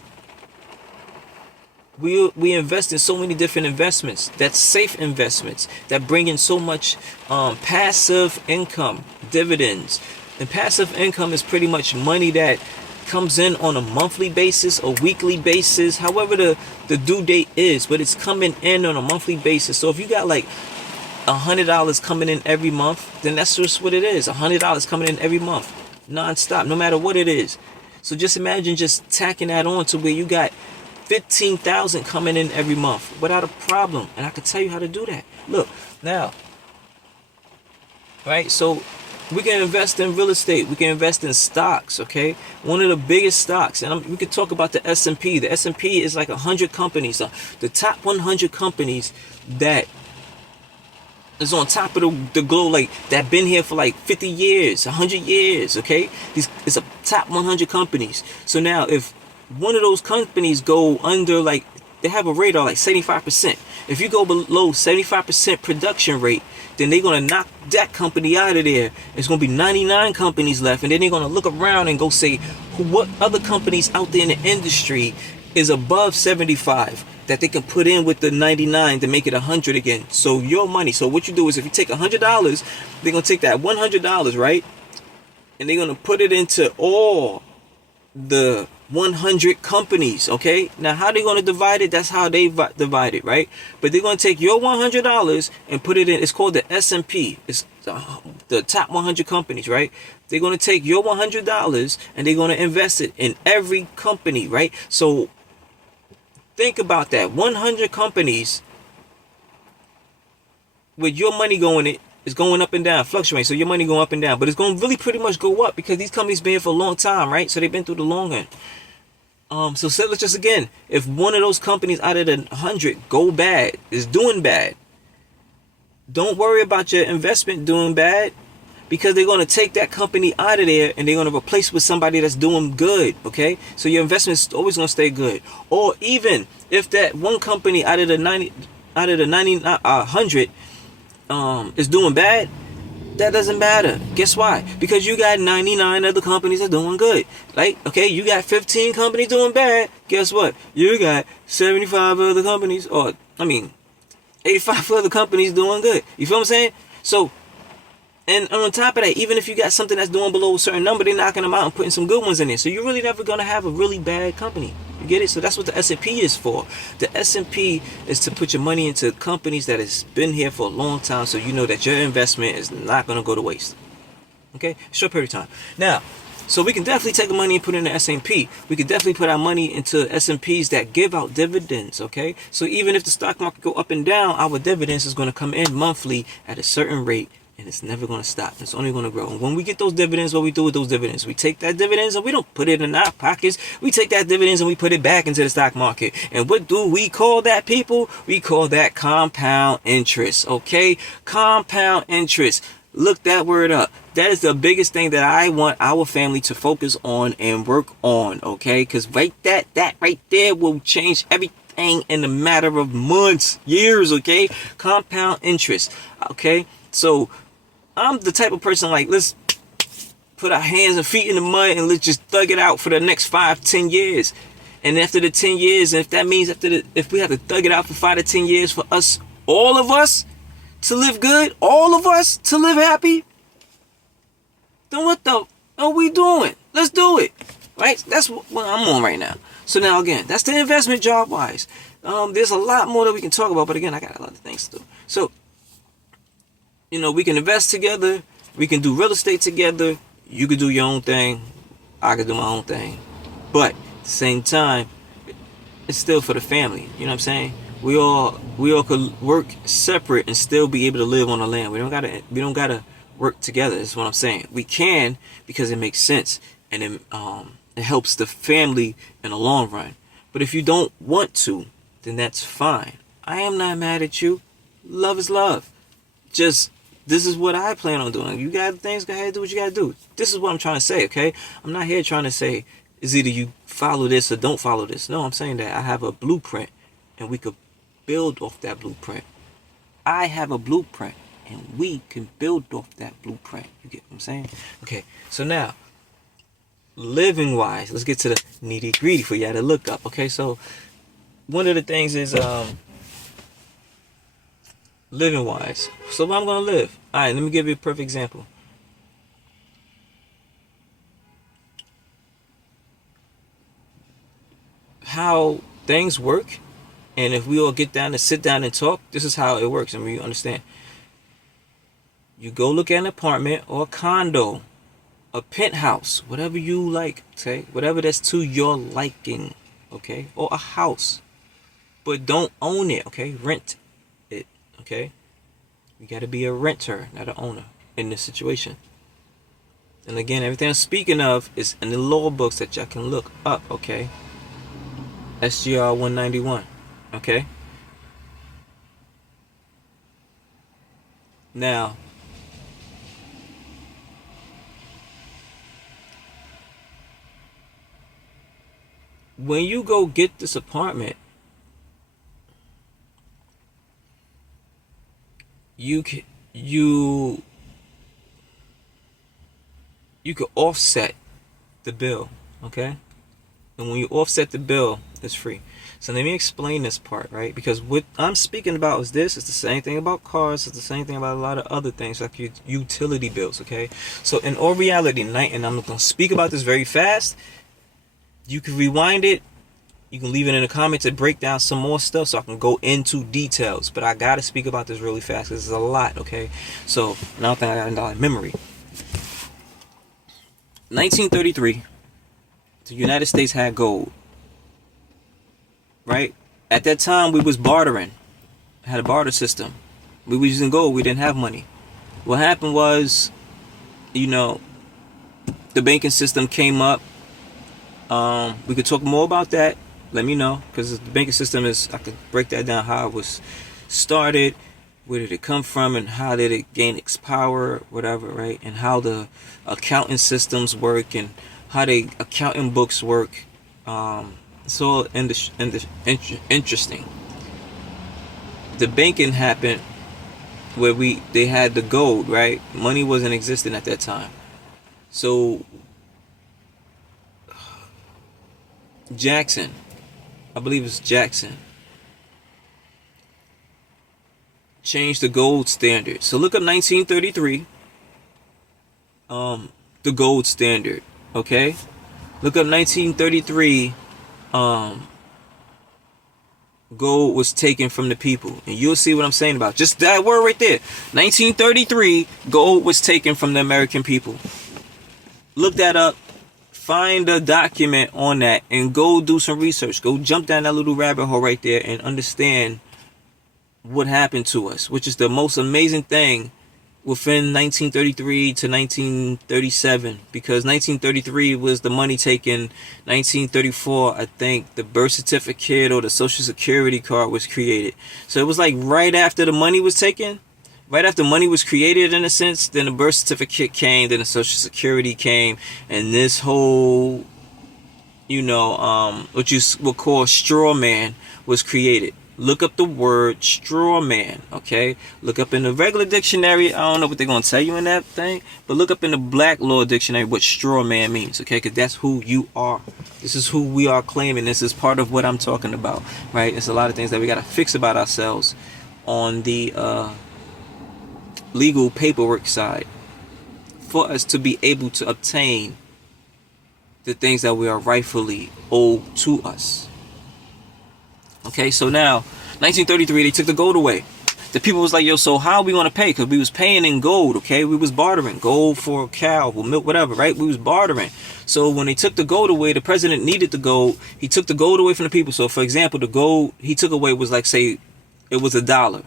we invest in so many different investments. That's safe investments that bring in so much passive income, dividends. And passive income is pretty much money that comes in on a monthly basis, a weekly basis, however the due date is, but it's coming in on a monthly basis. So if you got like $100 coming in every month, then that's just what it is. $100 coming in every month, non-stop, no matter what it is. So just imagine just tacking that on to where you got $15,000 coming in every month without a problem. And I can tell you how to do that. Look, now, right? So we can invest in real estate. We can invest in stocks, okay? One of the biggest stocks, and we could talk about the S&P. The S&P is like 100 companies. The top 100 companies that is on top of the globe, like that been here for like 50 years, 100 years, okay? It's a top 100 companies. So now if one of those companies go under, like, they have a rate of like 75%. If you go below 75% production rate, then they're going to knock that company out of there. It's going to be 99 companies left. And then they're going to look around and go say, what other companies out there in the industry is above 75 that they can put in with the 99 to make it 100 again. So your money. So what you do is, if you take $100, they're going to take that $100, right? And they're going to put it into all the 100 companies, okay? Now, how they going to divide it? That's how they divide it, right? But they're going to take your $100 and put it in. It's called the S&P. It's the top 100 companies, right? They're going to take your $100 and they're going to invest it in every company, right? So think about that. 100 companies with your money going in. It's going up and down, fluctuating. So your money going up and down. But it's going to really pretty much go up because these companies been here for a long time, right? So they've been through the long end. So let's just, again, if one of those companies out of the 100 go bad, is doing bad, don't worry about your investment doing bad, because they're going to take that company out of there and they're going to replace it with somebody that's doing good, okay? So your investment is always going to stay good. Or even if that one company out of the 100 is doing bad, that doesn't matter. Guess why? Because you got 99 other companies that are doing good. Like, okay, you got 15 companies doing bad. Guess what? You got 75 other companies, 85 other companies doing good. You feel what I'm saying? So, and on top of that, even if you got something that's doing below a certain number, they're knocking them out and putting some good ones in there. So you're really never going to have a really bad company. You get it? So that's what the S&P is for. The S&P is to put your money into companies that has been here for a long time, so you know that your investment is not going to go to waste. Okay? Short period of time. Now, so we can definitely take the money and put it in the S&P. We can definitely put our money into S&Ps that give out dividends, okay? So even if the stock market go up and down, our dividends is going to come in monthly at a certain rate, and it's never going to stop. It's only going to grow. And when we get those dividends, what we do with those dividends? We take that dividends and we don't put it in our pockets. We take that dividends and we put it back into the stock market. And what do we call that, people? We call that compound interest, okay? Compound interest. Look that word up. That is the biggest thing that I want our family to focus on and work on, okay? Because that right there will change everything in a matter of months, years, okay? Compound interest, okay? So I'm the type of person like, let's put our hands and feet in the mud and let's just thug it out for the next 5-10 years. And after the 10 years, and if that means if we have to thug it out for 5 to 10 years for us, all of us to live good, all of us to live happy, then what the are we doing? Let's do it. Right? That's what I'm on right now. So now again, that's the investment job wise. There's a lot more that we can talk about, but again, I got a lot of things to do. So, we can invest together. We can do real estate together. You can do your own thing. I can do my own thing. But at the same time, it's still for the family. You know what I'm saying? We all could work separate and still be able to live on the land. We don't gotta work together. That's what I'm saying. We can, because it makes sense and it helps the family in the long run. But if you don't want to, then that's fine. I am not mad at you. Love is love. Just this is what I plan on doing. You got things, go ahead and do what you gotta do. This is what I'm trying to say, okay? I'm not here trying to say is either you follow this or don't follow this. No, I'm saying that I have a blueprint and we could build off that blueprint. I have a blueprint and we can build off that blueprint. You get what I'm saying? Okay, so now, living wise, let's get to the nitty gritty for y'all to look up. Okay, so one of the things is living wise. So I'm gonna live. Alright, let me give you a perfect example. How things work, and if we all get down and sit down and talk, this is how it works, and you understand. You go look at an apartment or a condo, a penthouse, whatever you like, okay? Whatever that's to your liking, okay? Or a house. But don't own it, okay? Rent it, okay? You got to be a renter, not an owner in this situation. And again, everything I'm speaking of is in the law books that y'all can look up, okay? SGR 191, okay? Now, when you go get this apartment, you could offset the bill, okay? And when you offset the bill, it's free. So let me explain this part, right? Because what I'm speaking about is this. It's the same thing about cars. It's the same thing about a lot of other things like your utility bills, okay? So in all reality, and I'm going to speak about this very fast. You can rewind it. You can leave it in the comments to break down some more stuff so I can go into details. But I got to speak about this really fast because there's a lot, okay? So now I think I got a lot of memory. 1933, the United States had gold, right? At that time, we was bartering. Had a barter system. We was using gold. We didn't have money. What happened was, the banking system came up. We could talk more about that. Let me know, because the banking system I could break that down, how it was started, where did it come from, and how did it gain its power, whatever, right? And how the accounting systems work, and how the accounting books work. It's all interesting. The banking happened where they had the gold, right? Money wasn't existent at that time. So Jackson, I believe it's Jackson, changed the gold standard. So look up 1933, the gold standard, okay? Look up 1933, gold was taken from the people, and you'll see what I'm saying about just that word right there. 1933, gold was taken from the American people. Look that up, find a document on that, and go do some research. Go jump down that little rabbit hole right there and understand what happened to us, which is the most amazing thing within 1933 to 1937, because 1933 was the money taken. 1934, I think the birth certificate or the social security card was created. So it was like right after the money was taken, right after money was created in a sense, then the birth certificate came, then the social security came, and this whole, what you would call straw man was created. Look up the word straw man, okay? Look up in the regular dictionary. I don't know what they're going to tell you in that thing, but look up in the Black Law Dictionary what straw man means, okay? Because that's who you are. This is who we are claiming. This is part of what I'm talking about, right? It's a lot of things that we got to fix about ourselves on the legal paperwork side for us to be able to obtain the things that we are rightfully owed to us. Okay, so now 1933, they took the gold away. The people was like, yo, so how are we going to pay? Because we was paying in gold, okay? We was bartering gold for a cow, for milk, whatever, right? We was bartering. So when they took the gold away, the president needed the gold. He took the gold away from the people. So for example, the gold he took away was like, say, it was $1.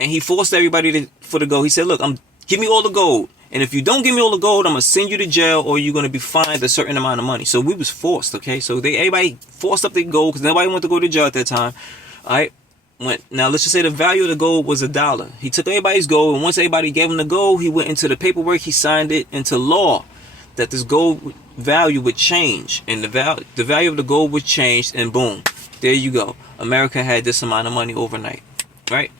And he forced everybody for the gold. He said, look, give me all the gold. And if you don't give me all the gold, I'm going to send you to jail, or you're going to be fined a certain amount of money. So we was forced, okay? So everybody forced up their gold because nobody wanted to go to jail at that time. All right? Now, let's just say the value of the gold was $1. He took everybody's gold, and once everybody gave him the gold, he went into the paperwork. He signed it into law that this gold value would change. And the value of the gold was changed, and boom, there you go. America had this amount of money overnight, right?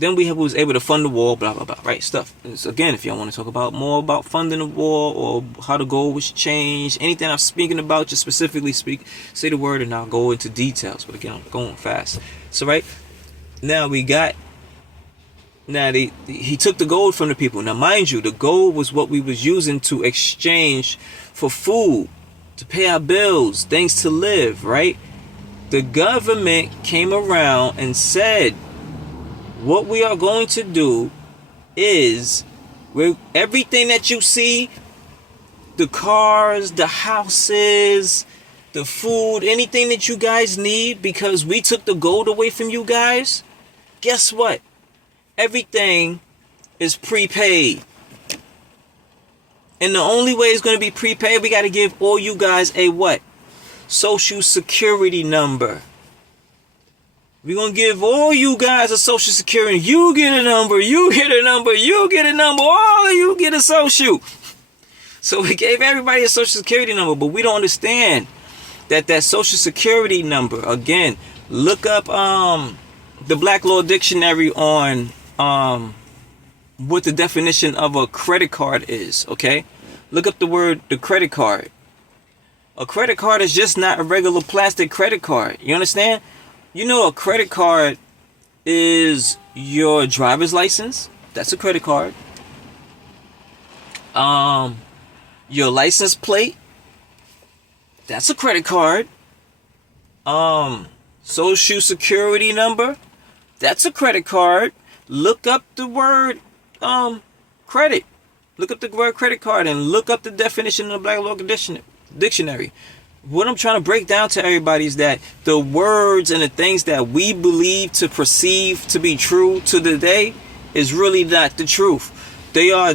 Then we was able to fund the war, blah, blah, blah, right? Stuff. So again, if y'all want to talk about more about funding the war or how the goal was changed, anything I'm speaking about, just specifically say the word and I'll go into details. But again, I'm going fast. So, right, now he took the gold from the people. Now, mind you, the gold was what we was using to exchange for food, to pay our bills, things to live, right? The government came around and said, what we are going to do is everything that you see, the cars, the houses, the food, anything that you guys need, because we took the gold away from you guys, guess what? Everything is prepaid. And the only way it's going to be prepaid, we got to give all you guys a what? Social security number. We're going to give all you guys a social security. You get a number, you get a number, you get a number, all of you get a social. So we gave everybody a social security number, but we don't understand that social security number, again, look up the Black Law Dictionary on what the definition of a credit card is, okay? Look up the credit card. A credit card is just not a regular plastic credit card. You understand? You know, a credit card is your driver's license. That's a credit card. Your license plate. That's a credit card. Social security number. That's a credit card. Look up the word credit. Look up the word credit card and look up the definition in the Black Law Dictionary. What I'm trying to break down to everybody is that the words and the things that we believe to perceive to be true to the day is really not the truth. They are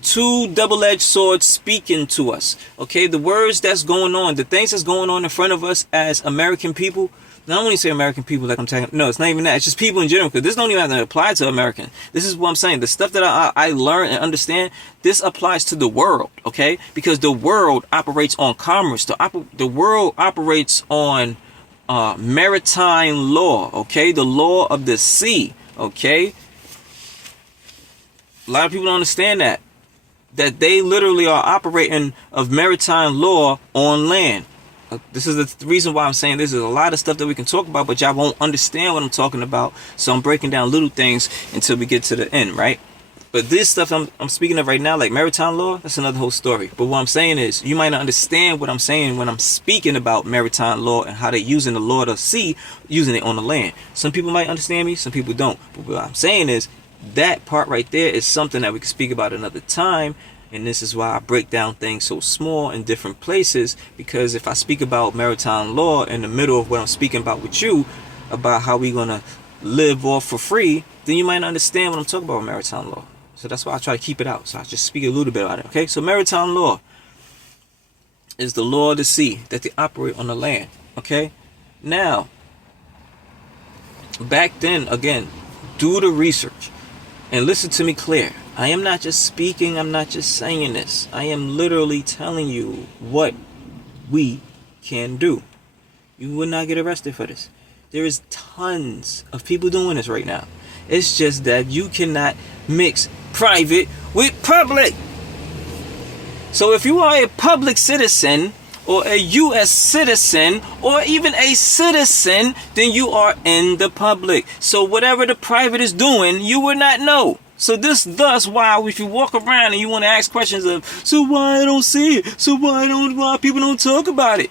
two double-edged swords speaking to us. Okay, the words that's going on, the things that's going on in front of us as American people. Not only say American people like I'm talking, no, it's not even that. It's just people in general, because this don't even have to apply to American. This is what I'm saying. The stuff that I learn and understand, this applies to the world, okay? Because the world operates on commerce. The world operates on maritime law, okay? The law of the sea, Okay? A lot of people don't understand that they literally are operating of maritime law on land. This is the reason why I'm saying this. Is a lot of stuff that we can talk about, but y'all won't understand what I'm talking about. So I'm breaking down little things until we get to the end, right? But this stuff I'm speaking of right now, like maritime law, that's another whole story. But what I'm saying is, you might not understand what I'm saying when I'm speaking about maritime law and how they're using the law of the sea, using it on the land. Some people might understand me, some people don't. But what I'm saying is, that part right there is something that we can speak about another time. And this is why I break down things so small in different places, because if I speak about maritime law in the middle of what I'm speaking about with you, about how we're going to live off for free, then you might not understand what I'm talking about with maritime law. So that's why I try to keep it out. So I just speak a little bit about it. Okay, so maritime law is the law of the sea that they operate on the land. Okay, now, back then, again, do the research and listen to me clear. I am not just speaking, I'm not just saying this. I am literally telling you what we can do. You will not get arrested for this. There is tons of people doing this right now. It's just that you cannot mix private with public. So if you are a public citizen or a U.S. citizen or even a citizen, then you are in the public. So whatever the private is doing, you will not know. So thus why if you walk around and you want to ask questions of, so why I don't see it? So why people don't talk about it?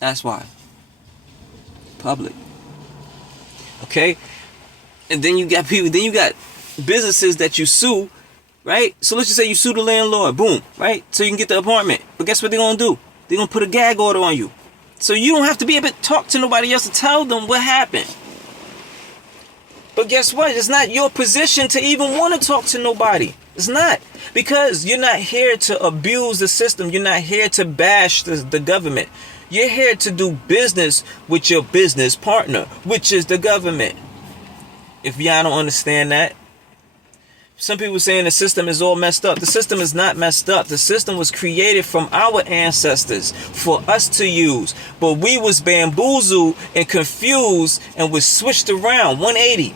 That's why. Public. Okay? And then you got people, then you got businesses that you sue, right? So let's just say you sue the landlord, boom, right? So you can get the apartment. But guess what they're going to do? They're going to put a gag order on you. So you don't have to be able to talk to nobody else to tell them what happened. But guess what? It's not your position to even want to talk to nobody. It's not. Because you're not here to abuse the system. You're not here to bash the government. You're here to do business with your business partner, which is the government. If y'all don't understand that. Some people saying the system is all messed up. The system is not messed up. The system was created from our ancestors for us to use. But we was bamboozled and confused and was switched around 180.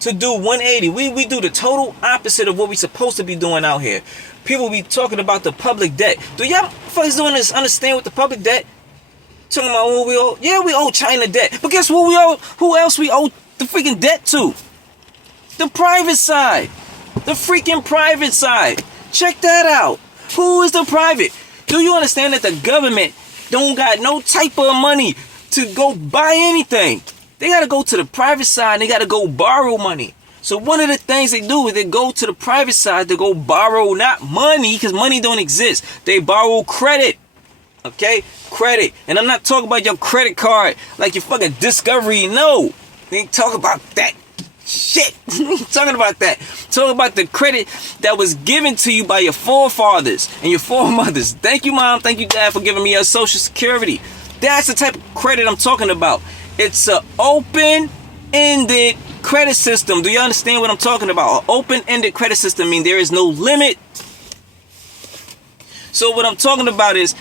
To do 180. We do the total opposite of what we supposed to be doing out here. People be talking about the public debt. Do y'all fuckers doing this understand what the public debt? Talking about what we owe? Yeah, we owe China debt. But guess what we owe? Who else we owe the freaking debt to? The private side. The freaking private side. Check that out. Who is the private? Do you understand that the government don't got no type of money to go buy anything? They got to go to the private side and they got to go borrow money. So one of the things they do is they go to the private side to go borrow, not money, because money don't exist. They borrow credit. Okay? Credit. And I'm not talking about your credit card like your fucking Discovery. No. They ain't talking about that shit. Talking about that. Talking about the credit that was given to you by your forefathers and your foremothers. Thank you, Mom. Thank you, Dad, for giving me a Social Security. That's the type of credit I'm talking about. It's an open-ended credit system. Do you understand what I'm talking about? An open-ended credit system means there is no limit. So what I'm talking about is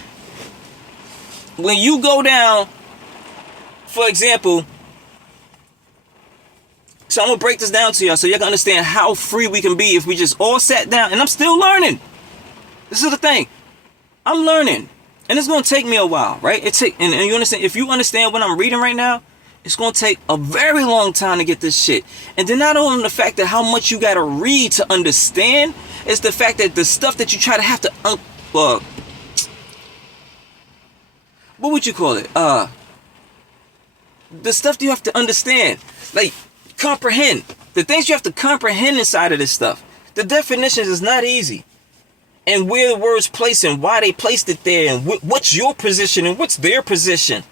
when you go down, for example, so I'm going to break this down to y'all so y'all can understand how free we can be if we just all sat down. And I'm still learning. This is the thing. I'm learning. And it's going to take me a while, right? And you understand, if you understand what I'm reading right now, it's going to take a very long time to get this shit. And then not only the fact that how much you got to read to understand, it's the fact that the stuff that you try to have to, what would you call it? The stuff that you have to understand, like comprehend. The things you have to comprehend inside of this stuff. The definitions is not easy. And where the words placed and why they placed it there and what's your position and what's their position.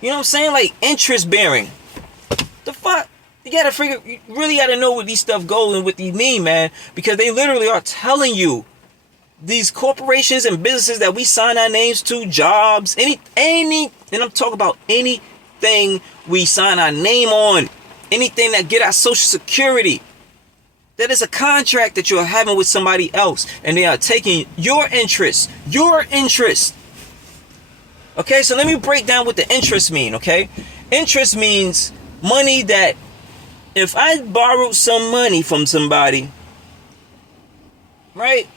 You know what I'm saying? Like interest bearing. The fuck? You really gotta know what these stuff go and what they mean, man. Because they literally are telling you these corporations and businesses that we sign our names to, jobs, and I'm talking about anything we sign our name on, anything that get our Social Security. That is a contract that you're having with somebody else. And they are taking your interest. Okay, so let me break down what the interest mean, okay? Interest means money that if I borrowed some money from somebody, right?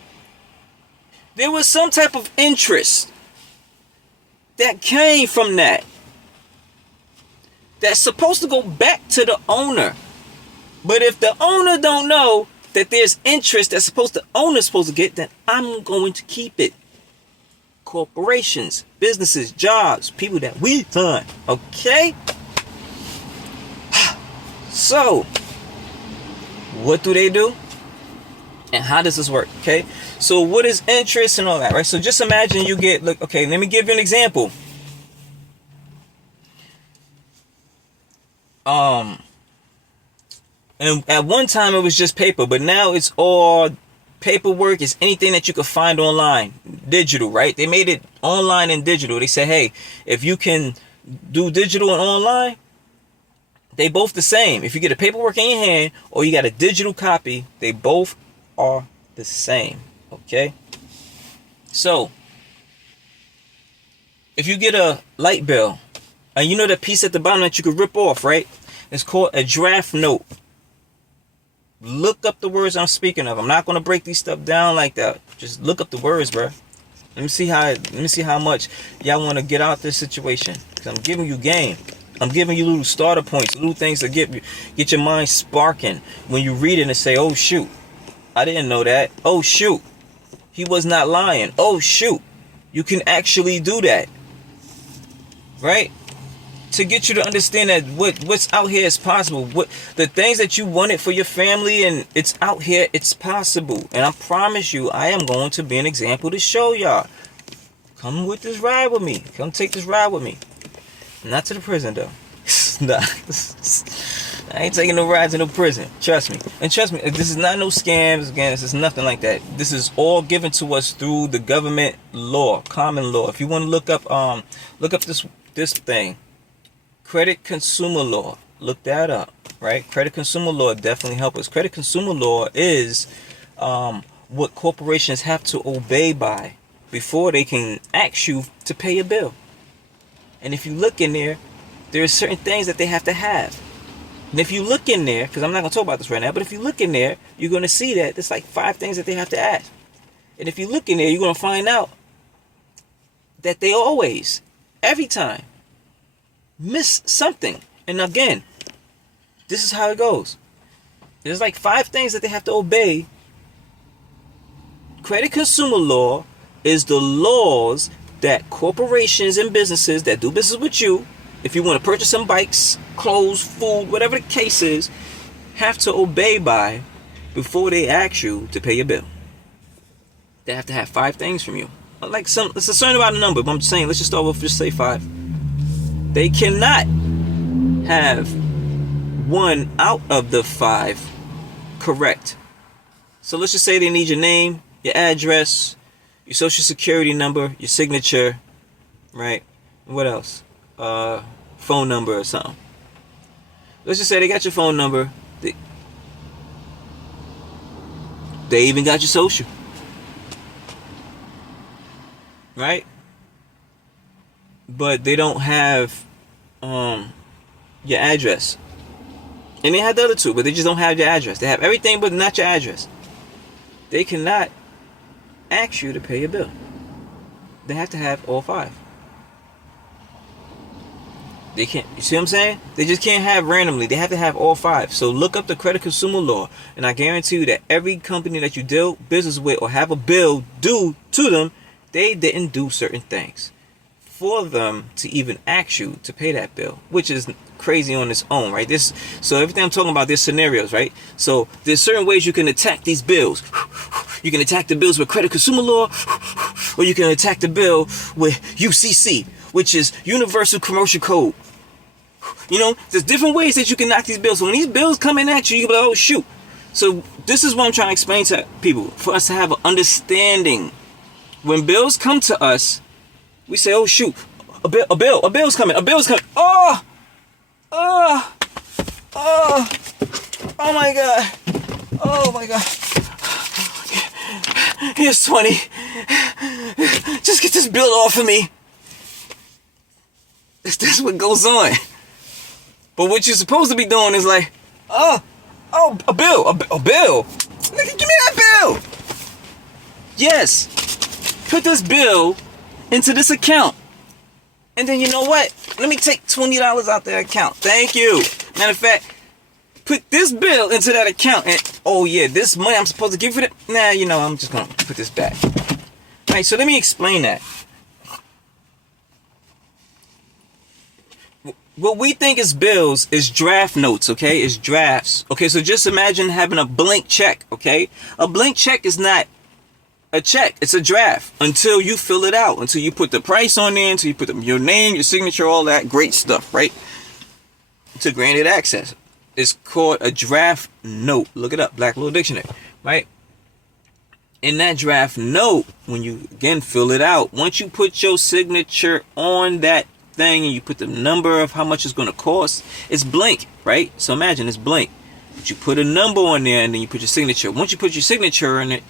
There was some type of interest that came from that. That's supposed to go back to the owner. But if the owner don't know that there's interest that's owner's supposed to get, then I'm going to keep it. Corporations, businesses, jobs, people that we fund. Okay? So, what do they do? And how does this work? Okay? So, what is interest and all that, right? So, just imagine you get, look, okay, let me give you an example. And at one time it was just paper, but now it's all paperwork. It's anything that you could find online, digital, right? They made it online and digital. They said, hey, if you can do digital and online, they both the same. If you get a paperwork in your hand or you got a digital copy, they both are the same. Okay? So, if you get a light bill, and you know that piece at the bottom that you could rip off, right? It's called a draft note. Look up the words I'm speaking of. I'm not going to break these stuff down like that. Just look up the words, bro. Let me see how much y'all want to get out this situation. Because I'm giving you game. I'm giving you little starter points, little things to get your mind sparking when you read it and say, oh, shoot. I didn't know that. Oh, shoot. He was not lying. Oh, shoot. You can actually do that. Right? To get you to understand that what's out here is possible. What the things that you wanted for your family, and it's out here, it's possible. And I promise you, I am going to be an example to show y'all. Come with this ride with me. Come take this ride with me. Not to the prison though. Nah. I ain't taking no rides in no prison. Trust me. And trust me, this is not no scams. Again, this is nothing like that. This is all given to us through the government law, common law. If you want to look up this thing. Credit consumer law. Look that up, right? Credit consumer law definitely help us. Credit consumer law is what corporations have to obey by before they can ask you to pay a bill. And if you look in there, there are certain things that they have to have. And if you look in there, because I'm not going to talk about this right now, but if you look in there, you're going to see that there's like 5 things that they have to ask. And if you look in there, you're going to find out that they always, every time, miss something. And again, this is how it goes. There's like 5 things that they have to obey. Credit consumer law is the laws that corporations and businesses that do business with you, if you want to purchase some bikes, clothes, food, whatever the case is, have to obey by before they ask you to pay your bill. They have to have 5 things from you. Like it's a certain about a number, but I'm just saying, let's just start with just say 5. They cannot have 1 out of the 5 correct. So let's just say they need your name, your address, your social security number, your signature, right? What else? Phone number or something. Let's just say they got your phone number. They even got your social. Right? But they don't have your address. And they have the other 2, but they just don't have your address. They have everything but not your address. They cannot ask you to pay your bill. They have to have all 5. They can't, you see what I'm saying? They just can't have randomly. They have to have all 5. So look up the credit consumer law, and I guarantee you that every company that you deal business with or have a bill due to them, they didn't do certain things for them to even ask you to pay that bill, which is crazy on its own, right? So everything I'm talking about, there's scenarios, right? So there's certain ways you can attack these bills. You can attack the bills with credit consumer law, or you can attack the bill with UCC, which is Universal Commercial Code. You know, there's different ways that you can knock these bills. So when these bills come in at you, you be like, oh shoot. So this is what I'm trying to explain to people, for us to have an understanding. When bills come to us, we say, oh shoot, a bill's coming. Oh my God. Here's 20. Just get this bill off of me. That's what goes on. But what you're supposed to be doing is like, a bill. Nigga, give me that bill. Yes. Put this bill into this account. And then you know what? Let me take $20 out the account. Thank you. Matter of fact, put this bill into that account. And, oh yeah, this money I'm supposed to give you. Nah, you know, I'm just going to put this back. All right, so let me explain that. What we think is bills is draft notes, okay? It's drafts. Okay, so just imagine having a blank check, okay? A blank check is not a check. It's a draft until you fill it out, until you put the price on there, until you put your name, your signature, all that great stuff, right? To granted access. It's called a draft note. Look it up, Black Little Dictionary, right? In that draft note, when you, again, fill it out, once you put your signature on that thing and you put the number of how much it's going to cost, it's blank, right? So imagine it's blank. But you put a number on there and then you put your signature. Once you put your signature in it,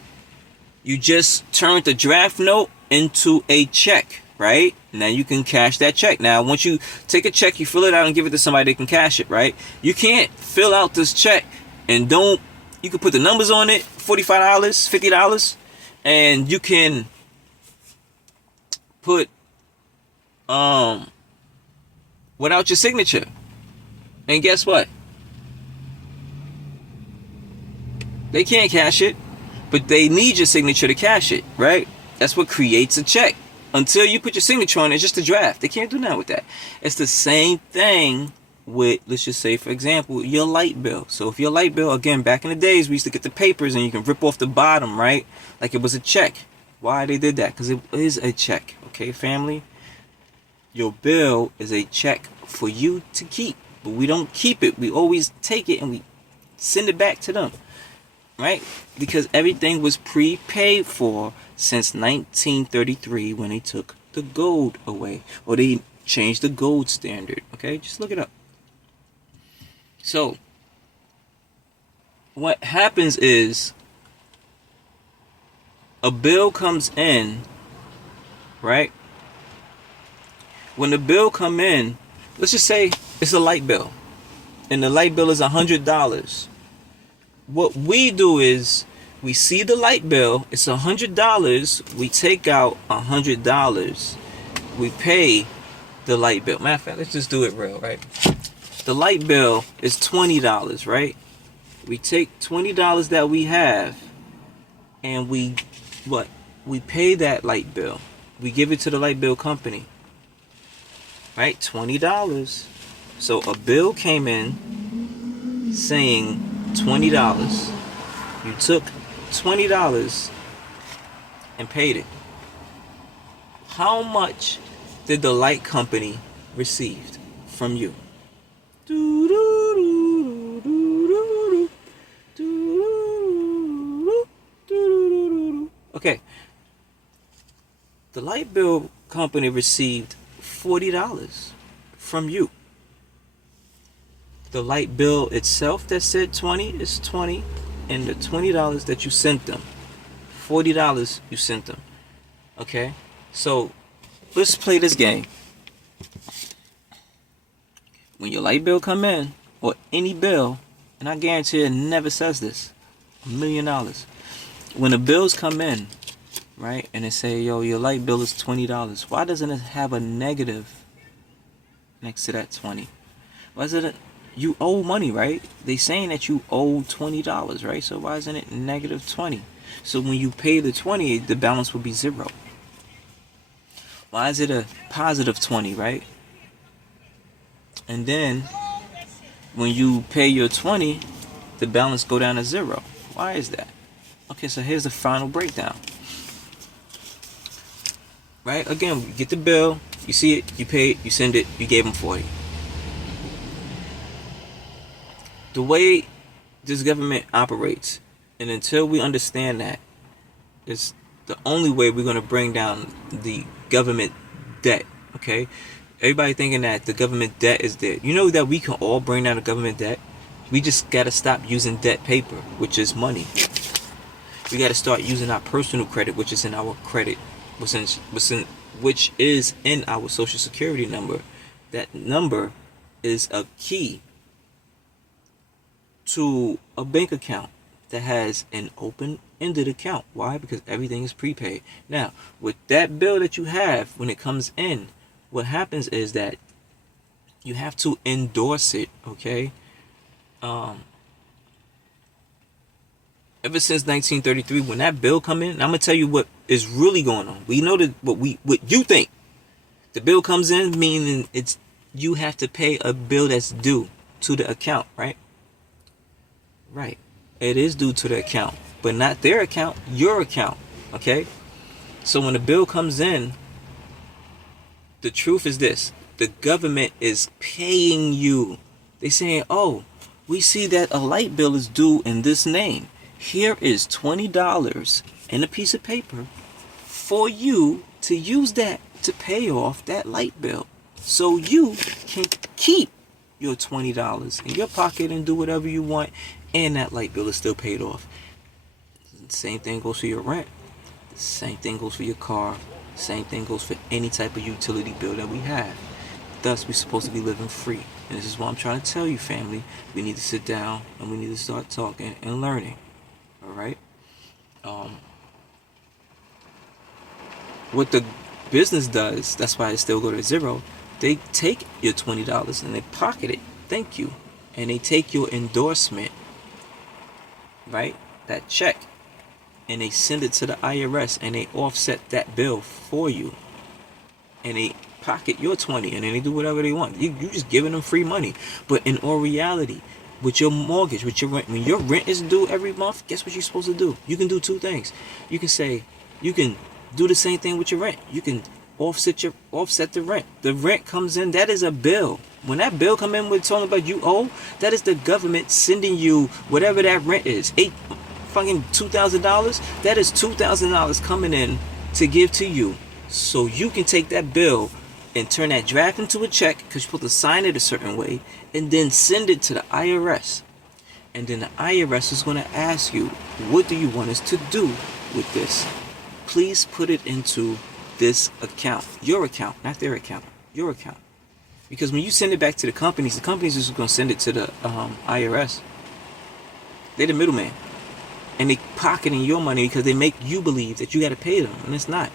you just turned the draft note into a check, right? Now you can cash that check. Now, once you take a check, you fill it out and give it to somebody that can cash it, right? You can't fill out this check and you can put the numbers on it, $45, $50, and you can put, without your signature. And guess what? They can't cash it, but they need your signature to cash it, right? That's what creates a check. Until you put your signature on it, it's just a draft. They can't do nothing with that. It's the same thing with, let's just say, for example, your light bill. So if your light bill, again, back in the days, we used to get the papers and you can rip off the bottom, right? Like it was a check. Why they did that? Because it is a check, okay, family? Your bill is a check for you to keep. But we don't keep it. We always take it and we send it back to them, right? Because everything was prepaid for since 1933 when they took the gold away. Or they changed the gold standard, okay? Just look it up. So, what happens is a bill comes in, right? When the bill come in, let's just say it's a light bill. And the light bill is $100. What we do is we see the light bill, it's $100. We take out $100. We pay the light bill. Matter of fact, let's just do it real, right? The light bill is $20, right? We take $20 that we have and we pay that light bill. We give it to the light bill company. Right? $20. So a bill came in saying $20. You took $20 and paid it. How much did the light company receive from you? Okay. The light bill company received $40 from you. The light bill itself that said 20 is 20, and the $20 that you sent them, $40 you sent them. Okay, so let's play this game. When your light bill come in, or any bill, and I guarantee it never says this, $1 million. When the bills come in, right, and they say, yo, your light bill is $20. Why doesn't it have a negative next to that 20? Why is it you owe money, right? They saying that you owe $20, right? So why isn't it negative 20? So when you pay the 20, the balance will be 0. Why is it a positive 20, right? And then when you pay your 20, the balance go down to 0. Why is that? Okay, so here's the final breakdown. Right? Again, you get the bill, you see it, you pay it, you send it, you gave them 40. The way this government operates, and until we understand that, it's the only way we're going to bring down the government debt, okay? Everybody thinking that the government debt is dead. You know that we can all bring down the government debt? We just got to stop using debt paper, which is money. We got to start using our personal credit, which is in our credit, which is in our social security number, That number is a key to a bank account that has an open-ended account. Why? Because everything is prepaid. Now, with that bill that you have, when it comes in, what happens is that you have to endorse it, okay? Ever since 1933, when that bill come in, I'm gonna tell you what is really going on. We know that what you think. The bill comes in, meaning it's you have to pay a bill that's due to the account, right? Right. It is due to the account, but not their account, your account, okay? So when the bill comes in, the truth is this: the government is paying you. They saying, "Oh, we see that a light bill is due in this name. Here is $20 and a piece of paper for you to use that to pay off that light bill, so you can keep your $20 in your pocket and do whatever you want, and that light bill is still paid off." The same thing goes for your rent. The same thing goes for your car. Same thing goes for any type of utility bill that we have. Thus, we're supposed to be living free. And this is what I'm trying to tell you, family. We need to sit down and we need to start talking and learning. All right? What the business does, that's why it still go to zero. They take your $20 and they pocket it. Thank you. And they take your endorsement, right? That check. And they send it to the IRS and they offset that bill for you. And they pocket your 20 and then they do whatever they want. You just giving them free money. But in all reality, with your mortgage, with your rent, when your rent is due every month, guess what you're supposed to do? You can do two things. You can do the same thing with your rent. You can offset the rent. The rent comes in, that is a bill. When that bill come in with talking about you owe, that is the government sending you whatever that rent is. $2,000. That is $2,000 coming in to give to you, so you can take that bill and turn that draft into a check, because you're supposed to sign it a certain way, and then send it to the IRS. And then the IRS is going to ask you, what do you want us to do with this? Please put it into this account. Your account, not their account. Your account. Because when you send it back to the companies are just going to send it to the IRS. They're the middleman. And they pocketing your money because they make you believe that you got to pay them, and it's not.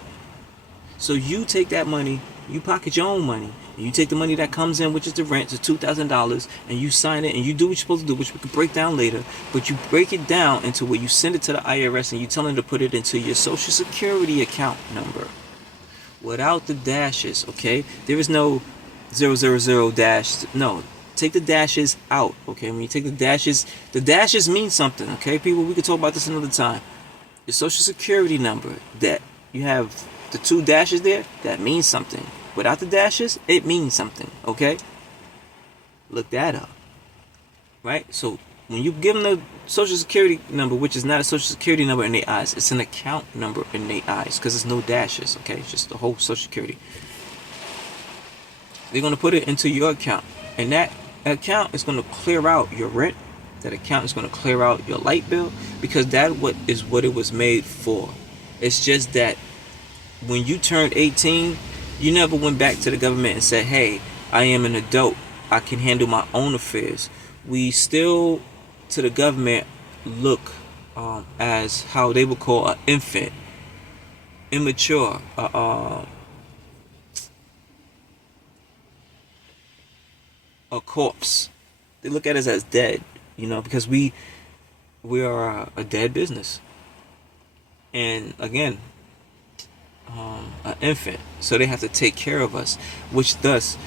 So you take that money, you pocket your own money, and you take the money that comes in, which is the rent, it's $2,000, and you sign it, and you do what you're supposed to do, which we can break down later. But you break it down into where you send it to the IRS, and you tell them to put it into your Social Security account number, without the dashes. Okay, there is no 000 dash. No. Take the dashes out, okay? When you take the dashes mean something, okay? People, we can talk about this another time. Your Social Security number, that you have the two dashes there, that means something. Without the dashes, it means something, okay? Look that up, right? So when you give them the Social Security number, which is not a Social Security number in their eyes, it's an account number in their eyes, because there's no dashes, okay? It's just the whole Social Security. They're going to put it into your account, and that account is going to clear out your rent. That account is going to clear out your light bill, because that is what it was made for. It's just that when you turned 18, you never went back to the government and said, hey, I am an adult, I can handle my own affairs. We still, to the government, look as how they would call an infant, immature, a corpse. They look at us as dead, because we are a dead business. And again, an infant, so they have to take care of us, which thus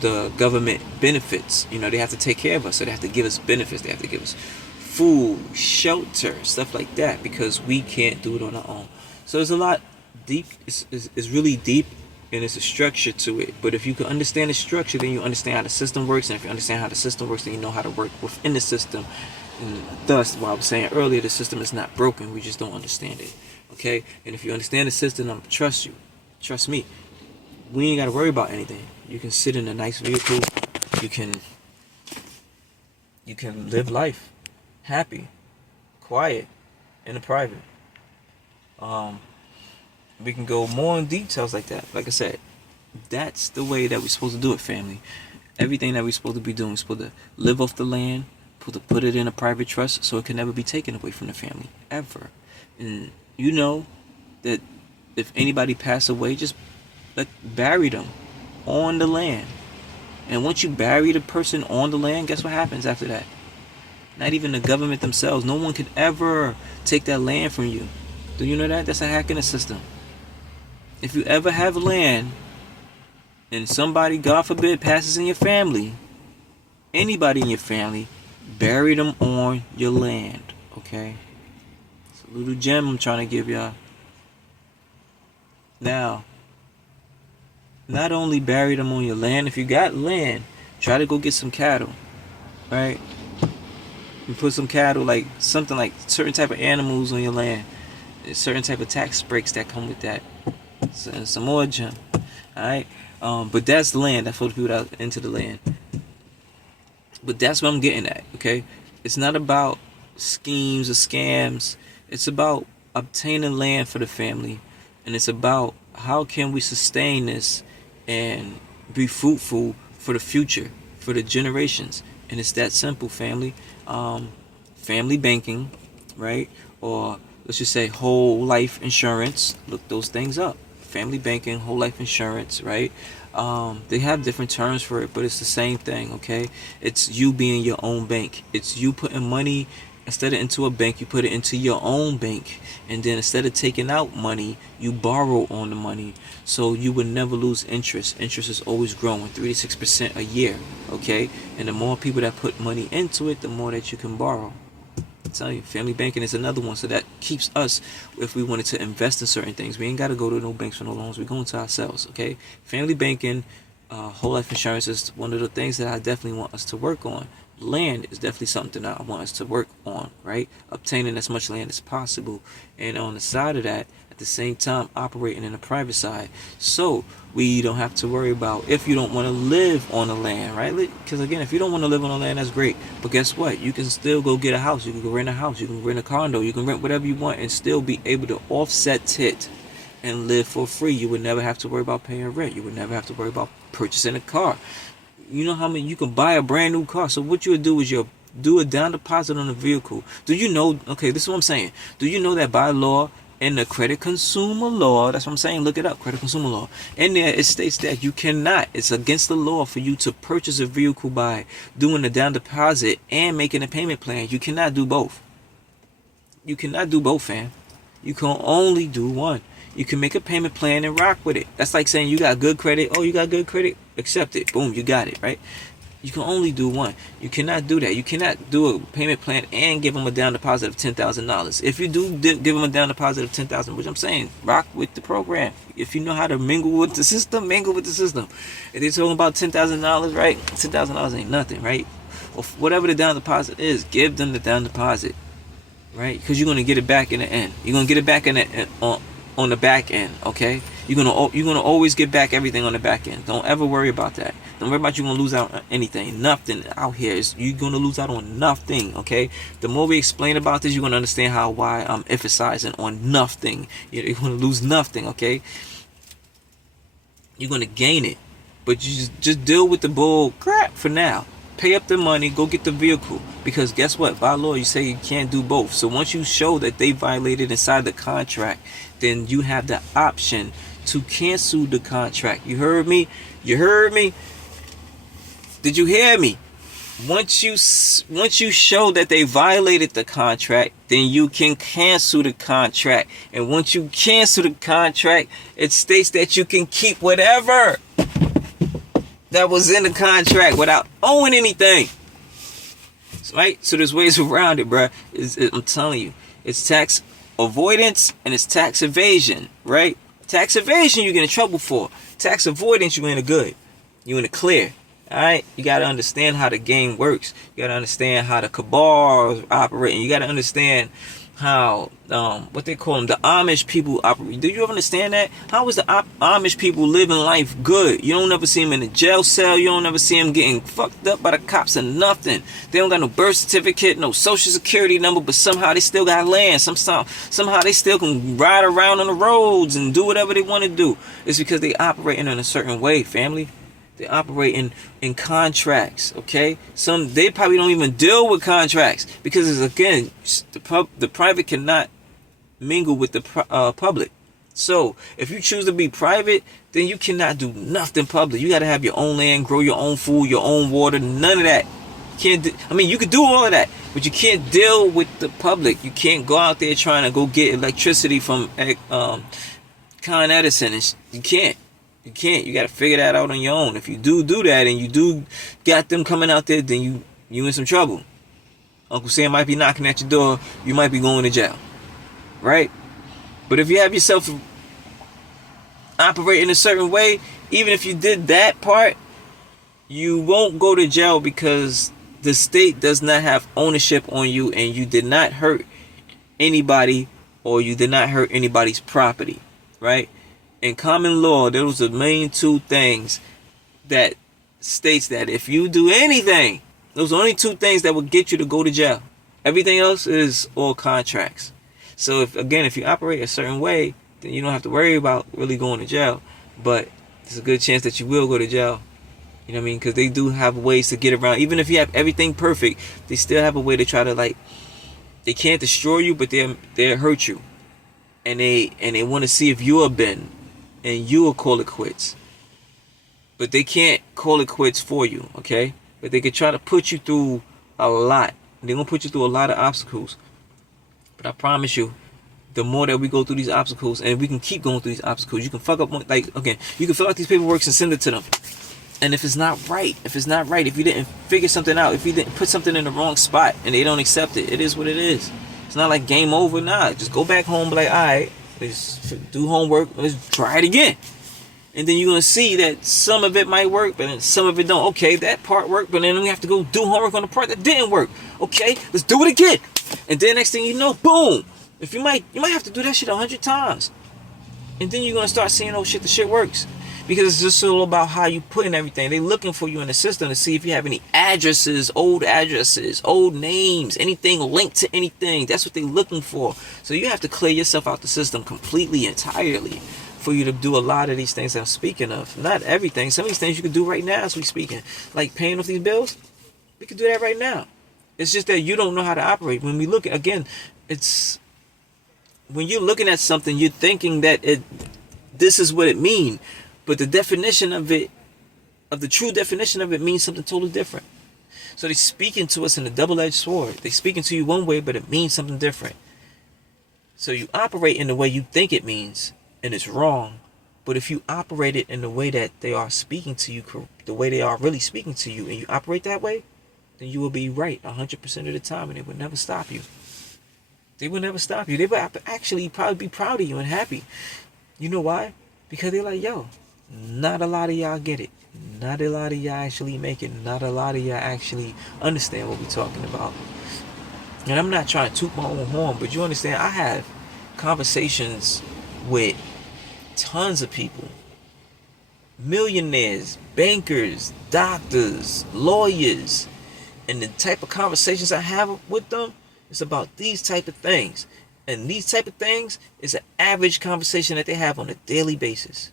the government benefits. They have to take care of us, so they have to give us benefits. They have to give us food, shelter, stuff like that, because we can't do it on our own. So there's a lot deep. It's really deep. And it's a structure to it. But if you can understand the structure, then you understand how the system works. And if you understand how the system works, then you know how to work within the system. And thus, what I was saying earlier, the system is not broken. We just don't understand it. Okay? And if you understand the system, I'm trust you. Trust me. We ain't got to worry about anything. You can sit in a nice vehicle. You can live life happy, quiet, in the private. We can go more in details like that. Like I said, That's the way that we're supposed to do it, family. Everything that we're supposed to be doing, we're supposed to live off the land, supposed to put it in a private trust so it can never be taken away from the family, ever. And you know that if anybody pass away, just bury them on the land. And once you bury the person on the land, guess what happens after that? Not even the government themselves. No one could ever take that land from you. Do you know that? That's a hack in the system. If you ever have land and somebody, God forbid, passes in your family, anybody in your family, bury them on your land. Okay? It's a little gem I'm trying to give y'all. Now, not only bury them on your land, if you got land, try to go get some cattle. Right? You put some cattle, like something like certain type of animals on your land. There's certain type of tax breaks that come with that. So, some more gem. Alright? But that's the land. That's for the people that are into the land. But that's what I'm getting at, okay? It's not about schemes or scams. It's about obtaining land for the family. And it's about how can we sustain this and be fruitful for the future, for the generations. And it's that simple, family. Family banking, right? Or let's just say whole life insurance. Look those things up. Family banking, whole life insurance, right? They have different terms for it, but it's the same thing, okay? It's you being your own bank. It's you putting money, instead of into a bank, you put it into your own bank. And then instead of taking out money, you borrow on the money. So you would never lose interest. Interest is always growing, 3 to 6% a year, okay? And the more people that put money into it, the more that you can borrow. I tell you, family banking is another one. So that keeps us, if we wanted to invest in certain things, we ain't got to go to no banks for no loans. We're going to ourselves, okay? Family banking, whole life insurance is one of the things that I definitely want us to work on. Land is definitely something that I want us to work on, right? Obtaining as much land as possible. And on the side of that, at the same time, operating in the private side. So we don't have to worry about if you don't want to live on the land, right? Because again, if you don't want to live on the land, that's great. But guess what? You can still go get a house. You can go rent a house. You can rent a condo. You can rent whatever you want and still be able to offset it and live for free. You would never have to worry about paying rent. You would never have to worry about purchasing a car. You know how many you can buy a brand new car. So what you would do is you'll do a down deposit on the vehicle. Do you know, okay, this is what I'm saying. Do you know that by law, in the credit consumer law, that's what I'm saying, look it up, credit consumer law. In there, it states that you cannot, it's against the law for you to purchase a vehicle by doing a down deposit and making a payment plan. You cannot do both. You cannot do both, fam. You can only do one. You can make a payment plan and rock with it. That's like saying you got good credit. Oh, you got good credit? Accept it. Boom, you got it, right? You can only do one. You cannot do that. You cannot do a payment plan and give them a down deposit of $10,000. If you do give them a down deposit of $10,000, which I'm saying, rock with the program. If you know how to mingle with the system, mingle with the system. If they're talking about $10,000, right? $10,000 ain't nothing, right? Or whatever the down deposit is, give them the down deposit, right? Because you're gonna get it back in the end. You're gonna get it back in the on the back end, okay? You're gonna always get back everything on the back end. Don't ever worry about that. Don't worry about you gonna lose out on anything. Nothing out here is you're gonna lose out on nothing, okay? The more we explain about this, you're gonna understand why I'm emphasizing on nothing. You're gonna lose nothing, okay? You're gonna gain it, but you just deal with the bull crap for now. Pay up the money, go get the vehicle. Because guess what? By law, you say you can't do both. So once you show that they violated inside the contract, then you have the option to cancel the contract. You heard me? You heard me? Did you hear me? Once you show that they violated the contract, then you can cancel the contract. And once you cancel the contract, it states that you can keep whatever that was in the contract without owing anything. Right? So there's ways around it, bruh. I'm telling you. It's tax avoidance and it's tax evasion, right? Tax evasion you get in trouble for. Tax avoidance you in the good. You in the clear. Alright? You gotta understand how the game works. You gotta understand how the cabal is operating. You gotta understand how what they call them, the Amish people operate. Do you ever understand that? How is the Amish people living life good? You don't ever see them in a jail cell. You don't ever see them getting fucked up by the cops or nothing. They don't got no birth certificate, no social security number, but somehow they still got land. Somehow they still can ride around on the roads and do whatever they want to do. It's because they operating in a certain way, family. They operate in contracts, okay? They probably don't even deal with contracts because, it's, again, the private cannot mingle with the public. So if you choose to be private, then you cannot do nothing public. You got to have your own land, grow your own food, your own water, none of that. You could do all of that, but you can't deal with the public. You can't go out there trying to go get electricity from Con Edison. You can't. You can't. You got to figure that out on your own. If you do that and you do got them coming out there, then you in some trouble. Uncle Sam might be knocking at your door. You might be going to jail. Right? But if you have yourself operate in a certain way, even if you did that part, you won't go to jail because the state does not have ownership on you and you did not hurt anybody or you did not hurt anybody's property. Right? In common law, those are the main two things that states that if you do anything, those are only two things that will get you to go to jail. Everything else is all contracts. So if you operate a certain way, then you don't have to worry about really going to jail. But there's a good chance that you will go to jail. You know what I mean? Because they do have ways to get around. Even if you have everything perfect, they still have a way to try to, like, they can't destroy you, but they'll hurt you. And they want to see if you'll bend. And you will call it quits. But they can't call it quits for you, okay? But they can try to put you through a lot. They're going to put you through a lot of obstacles. But I promise you, the more that we go through these obstacles, and we can keep going through these obstacles, you can fuck up, you can fill out these paperwork and send it to them. And if it's not right, if you didn't figure something out, if you didn't put something in the wrong spot and they don't accept it, it is what it is. It's not like game over, nah. Just go back home, be like, all right. Let's do homework. Let's try it again. And then you're going to see that some of it might work, but then some of it don't. Okay, that part worked, but then we have to go do homework on the part that didn't work. Okay, let's do it again. And then next thing you know, boom. You might have to do that shit 100 times. And then you're going to start seeing, oh shit, the shit works. Because it's just all about how you put in everything. They're looking for you in the system to see if you have any addresses, old names, anything linked to anything. That's what they're looking for. So you have to clear yourself out the system completely, entirely, for you to do a lot of these things I'm speaking of. Not everything. Some of these things you can do right now as we speaking. Like paying off these bills. We can do that right now. It's just that you don't know how to operate. When we look at, again, it's when you're looking at something, you're thinking that this is what it means. But the definition of it, the true definition of it, means something totally different. So they're speaking to us in a double-edged sword. They're speaking to you one way, but it means something different. So you operate in the way you think it means, and it's wrong. But if you operate it in the way that they are speaking to you, the way they are really speaking to you, and you operate that way, then you will be right 100% of the time, and it will never stop you. They will never stop you. They will actually probably be proud of you and happy. You know why? Because they're like, yo, not a lot of y'all get it. Not a lot of y'all actually make it. Not a lot of y'all actually understand what we're talking about. And I'm not trying to toot my own horn, but you understand, I have conversations with tons of people. Millionaires, bankers, doctors, lawyers. And the type of conversations I have with them is about these type of things. And these type of things is an average conversation that they have on a daily basis.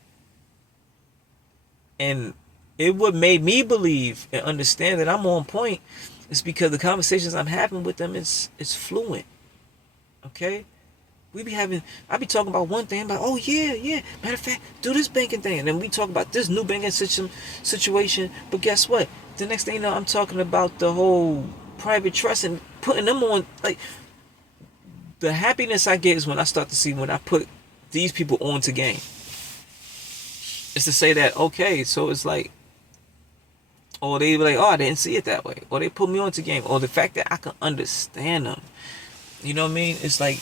And what made me believe and understand that I'm on point is because the conversations I'm having with them is fluent. Okay? I be talking about one thing, like, oh yeah. Matter of fact, do this banking thing. And then we talk about this new banking situation. But guess what? The next thing you know, I'm talking about the whole private trust and putting them on, like, the happiness I get is when I put these people onto game. It's to say that, okay, so it's like, or they be like, oh, I didn't see it that way. Or they put me onto game. Or the fact that I can understand them. You know what I mean? It's like,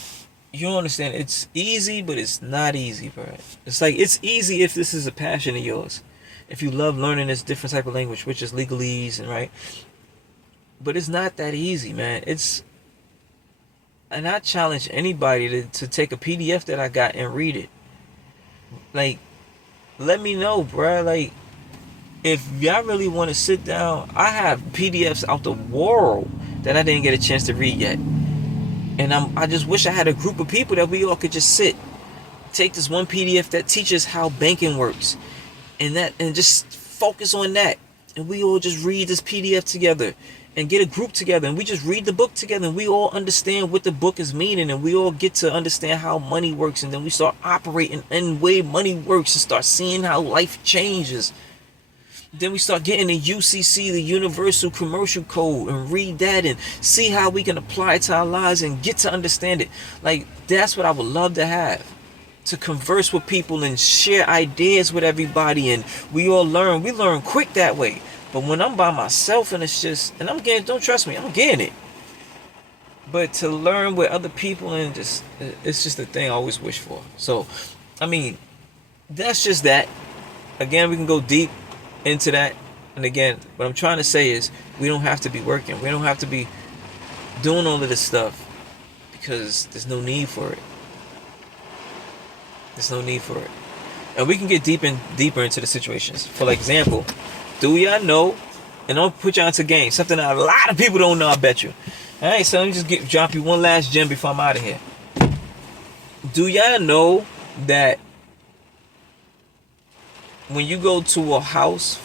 you don't understand. It's easy, but it's not easy, bro. It's like, it's easy if this is a passion of yours. If you love learning this different type of language, which is legalese, and right? But it's not that easy, man. And I challenge anybody to take a PDF that I got and read it. Like, let me know, bruh. Like, if y'all really want to sit down, I have PDFs out the world that I didn't get a chance to read yet. And I just wish I had a group of people that we all could just sit, take this one PDF that teaches how banking works, and just focus on that. And we all just read this PDF together and get a group together, and we just read the book together, and we all understand what the book is meaning, and we all get to understand how money works, and then we start operating in the way money works and start seeing how life changes. Then we start getting the UCC, the Universal Commercial Code, and read that and see how we can apply it to our lives and get to understand it. Like, that's what I would love to have. To converse with people and share ideas with everybody, and we all learn. We learn quick that way. But when I'm by myself and it's just, and I'm getting, don't trust me, I'm getting it. But to learn with other people and just, it's just the thing I always wish for. So, I mean, that's just that. Again, we can go deep into that. And again, what I'm trying to say is we don't have to be working. We don't have to be doing all of this stuff because there's no need for it. There's no need for it. And we can get deeper into the situations. For example, do y'all know, and I'll put y'all into game, something that a lot of people don't know, I bet you. Alright, so let me just drop you one last gem before I'm out of here. Do y'all know that when you go to a house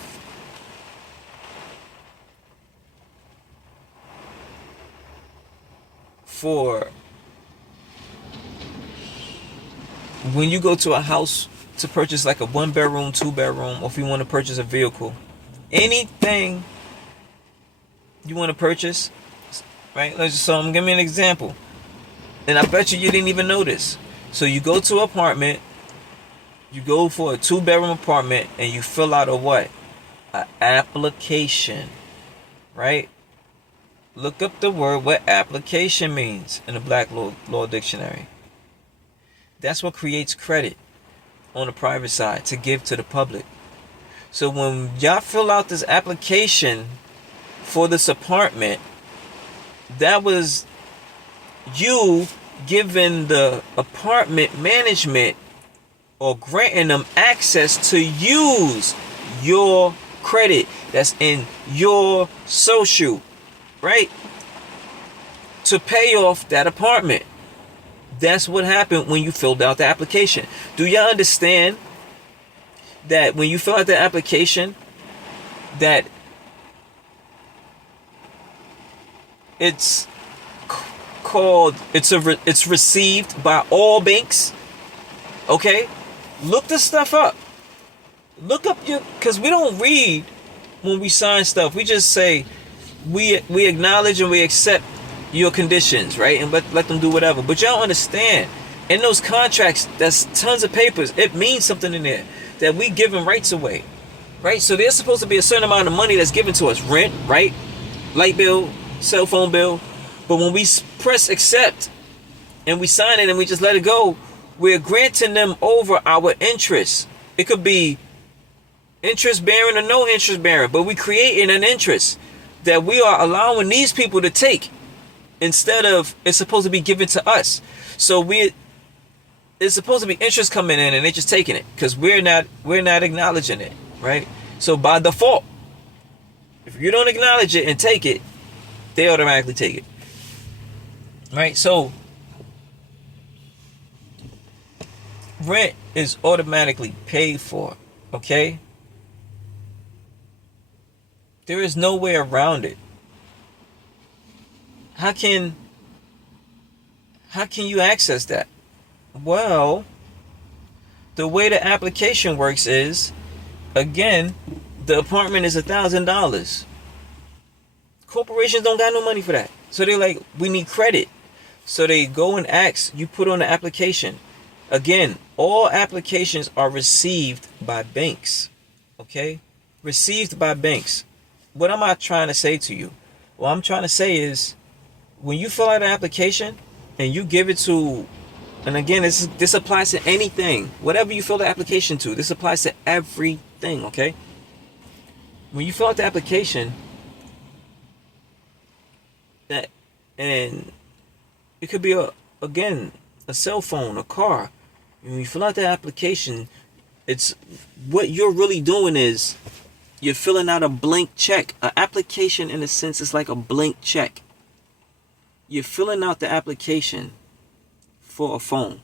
when you go to a house to purchase like a 1-bedroom, 2-bedroom, or if you want to purchase a vehicle, anything you want to purchase, right? So I'm giving me an example, and I bet you didn't even know this. So you go to an apartment, you go for a 2-bedroom apartment, and you fill out a what? An application, right? Look up the word what application means in the Black Law Dictionary. That's what creates credit on the private side to give to the public. So when y'all fill out this application for this apartment, that was you giving the apartment management or granting them access to use your credit that's in your social, right? To pay off that apartment. That's what happened when you filled out the application. Do y'all understand that when you fill out the application, that it's called, it's received by all banks? Okay? Look this stuff up. Look up because we don't read when we sign stuff. We just say we acknowledge and we accept your conditions, right? And let them do whatever. But y'all understand, in those contracts, that's tons of papers. It means something in there that we giving rights away, right? So there's supposed to be a certain amount of money that's given to us, rent, right? Light bill, cell phone bill. But when we press accept and we sign it and we just let it go, we're granting them over our interest. It could be interest bearing or no interest bearing, but we creating an interest that we are allowing these people to take instead of it's supposed to be given to us. So it's supposed to be interest coming in and they're just taking it because we're not acknowledging it, right? So by default, if you don't acknowledge it and take it, they automatically take it, right? So rent is automatically paid for, okay? There is no way around it. How can you access that? Well, the way the application works is, again, the apartment is $1,000. Corporations don't got no money for that. So they're like, we need credit. So they go and ask, you put on the application. Again, all applications are received by banks. Okay? Received by banks. What am I trying to say to you? What I'm trying to say is, when you fill out an application and you give it to, and again, this applies to anything, whatever you fill the application to, this applies to everything, okay? When you fill out the application, and It could be a cell phone, a car. When you fill out the application, it's what you're really doing is you're filling out a blank check. An application, in a sense, is like a blank check. You're filling out the application for a phone.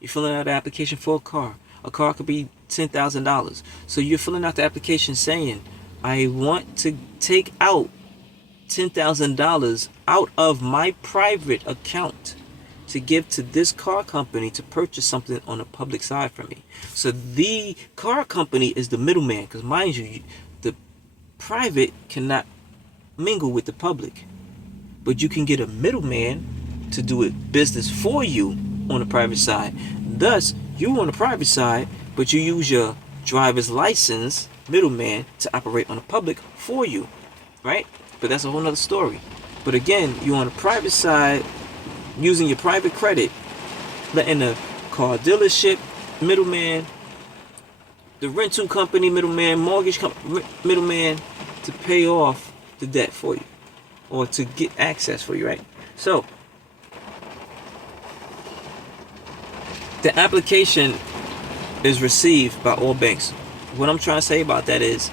You're filling out the application for a car. A car could be $10,000. So you're filling out the application saying, I want to take out $10,000 out of my private account to give to this car company to purchase something on the public side for me. So the car company is the middleman, because mind you, the private cannot mingle with the public, but you can get a middleman to do it business for you on the private side. Thus, you on the private side, but you use your driver's license middleman to operate on the public for you, right? But that's a whole nother story. But again, you on the private side, using your private credit, letting the car dealership middleman, the rental company middleman, mortgage middleman to pay off the debt for you, or to get access for you, right? So the application is received by all banks. What I'm trying to say about that is,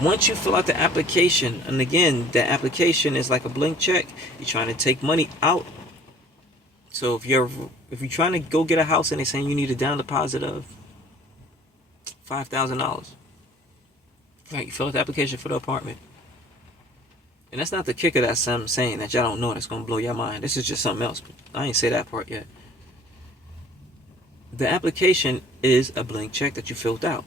once you fill out the application, and again, the application is like a blank check. You're trying to take money out. So if you're trying to go get a house and they're saying you need a down deposit of $5,000, right? You fill out the application for the apartment, and that's not the kicker. That's I'm saying that y'all don't know. That's gonna blow your mind. This is just something else. I ain't say that part yet. The application is a blank check that you filled out,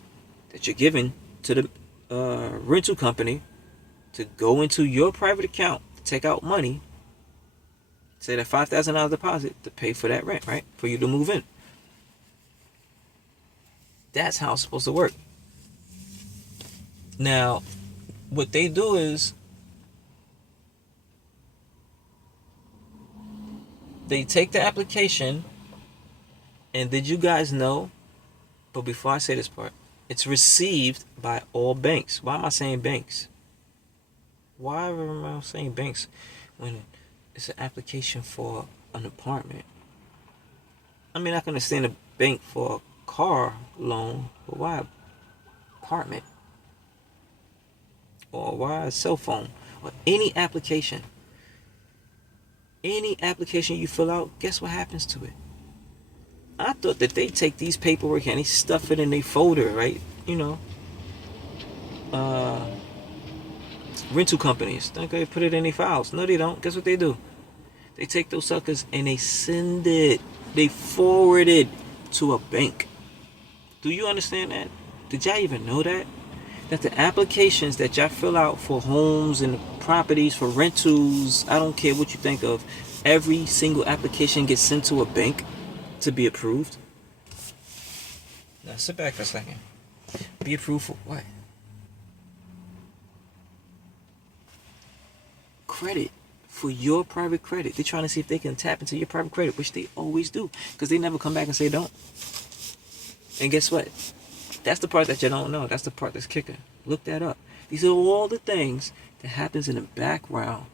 that you're giving to the rental company to go into your private account to take out money, say that $5,000 deposit to pay for that rent, right? For you to move in. That's how it's supposed to work. Now, what they do is they take the application, and did you guys know? But before I say this part, it's received by all banks. Why am I saying banks? Why am I saying banks when it's an application for an apartment? I mean, I can understand a bank for a car loan, but why apartment? Or why a cell phone? Or any application. Any application you fill out, guess what happens to it? I thought that they take these paperwork and they stuff it in their folder, right? You know, rental companies, think they put it in their files. No, they don't. Guess what they do? They take those suckers and they send it. They forward it to a bank. Do you understand that? Did y'all even know that? That the applications that y'all fill out for homes and properties, for rentals, I don't care what you think of, every single application gets sent to a bank to be approved. Now sit back for a second. Be approved for what? Credit. For your private credit. They're trying to see if they can tap into your private credit, which they always do, because they never come back and say don't. And guess what? That's the part that you don't know. That's the part that's kicking. Look that up. These are all the things that happens in the background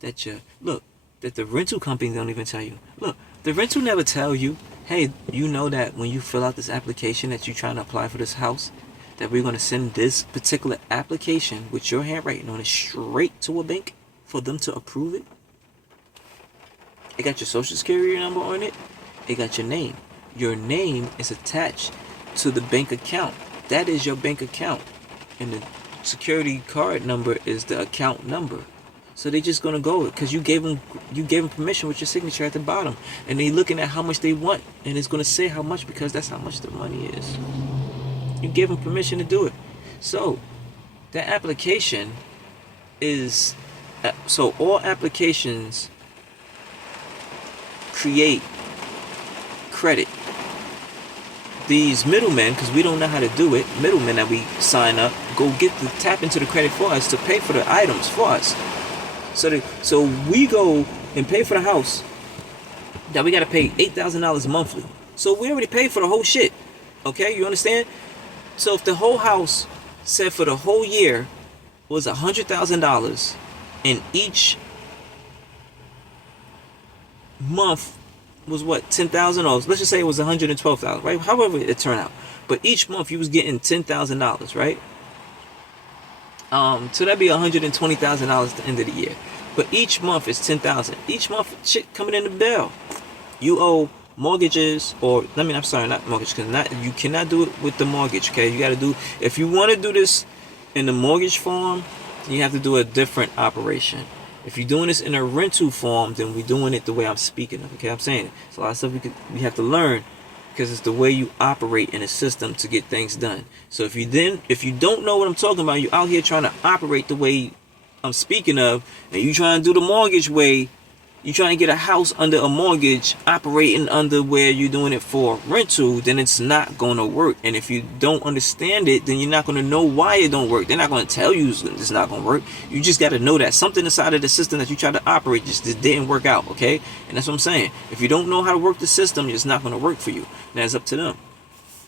that the rental company don't even tell you. Look, the rental never tell you, hey, you know that when you fill out this application that you're trying to apply for this house, that we're going to send this particular application with your handwriting on it straight to a bank for them to approve it. It got your social security number on it. It got your name. Your name is attached to the bank account. That is your bank account. And the security card number is the account number. So they're just gonna go because you gave them permission with your signature at the bottom, and they looking at how much they want, and it's gonna say how much because that's how much the money is. You gave them permission to do it. So that application is so all applications create credit. These middlemen, because we don't know how to do it, middlemen that we sign up, go tap into the credit for us to pay for the items for us. So we go and pay for the house that we got to pay $8,000 monthly. So we already paid for the whole shit. Okay, you understand? So if the whole house said for the whole year was $100,000, and each month was what, 10,000, or let's just say it was 112,000, right? However it turned out, but each month you was getting $10,000, right? So that'd be $120,000 at the end of the year. But each month is 10,000. Each month, shit coming in the bill. You owe mortgages, I'm sorry, not mortgage, because you cannot do it with the mortgage. Okay, you got to do, if you want to do this in the mortgage form, you have to do a different operation. If you're doing this in a rental form, then we're doing it the way I'm speaking of. Okay, I'm saying it. It's a lot of stuff we have to learn, because it's the way you operate in a system to get things done. So if you don't know what I'm talking about, you're out here trying to operate the way I'm speaking of, and you trying to do the mortgage way, you trying to get a house under a mortgage operating under where you're doing it for rental, then it's not going to work. And if you don't understand it, then you're not going to know why it don't work. They're not going to tell you it's not going to work. You just got to know that something inside of the system that you try to operate just didn't work out. Okay, and that's what I'm saying. If you don't know how to work the system, it's not going to work for you. Now it's up to them.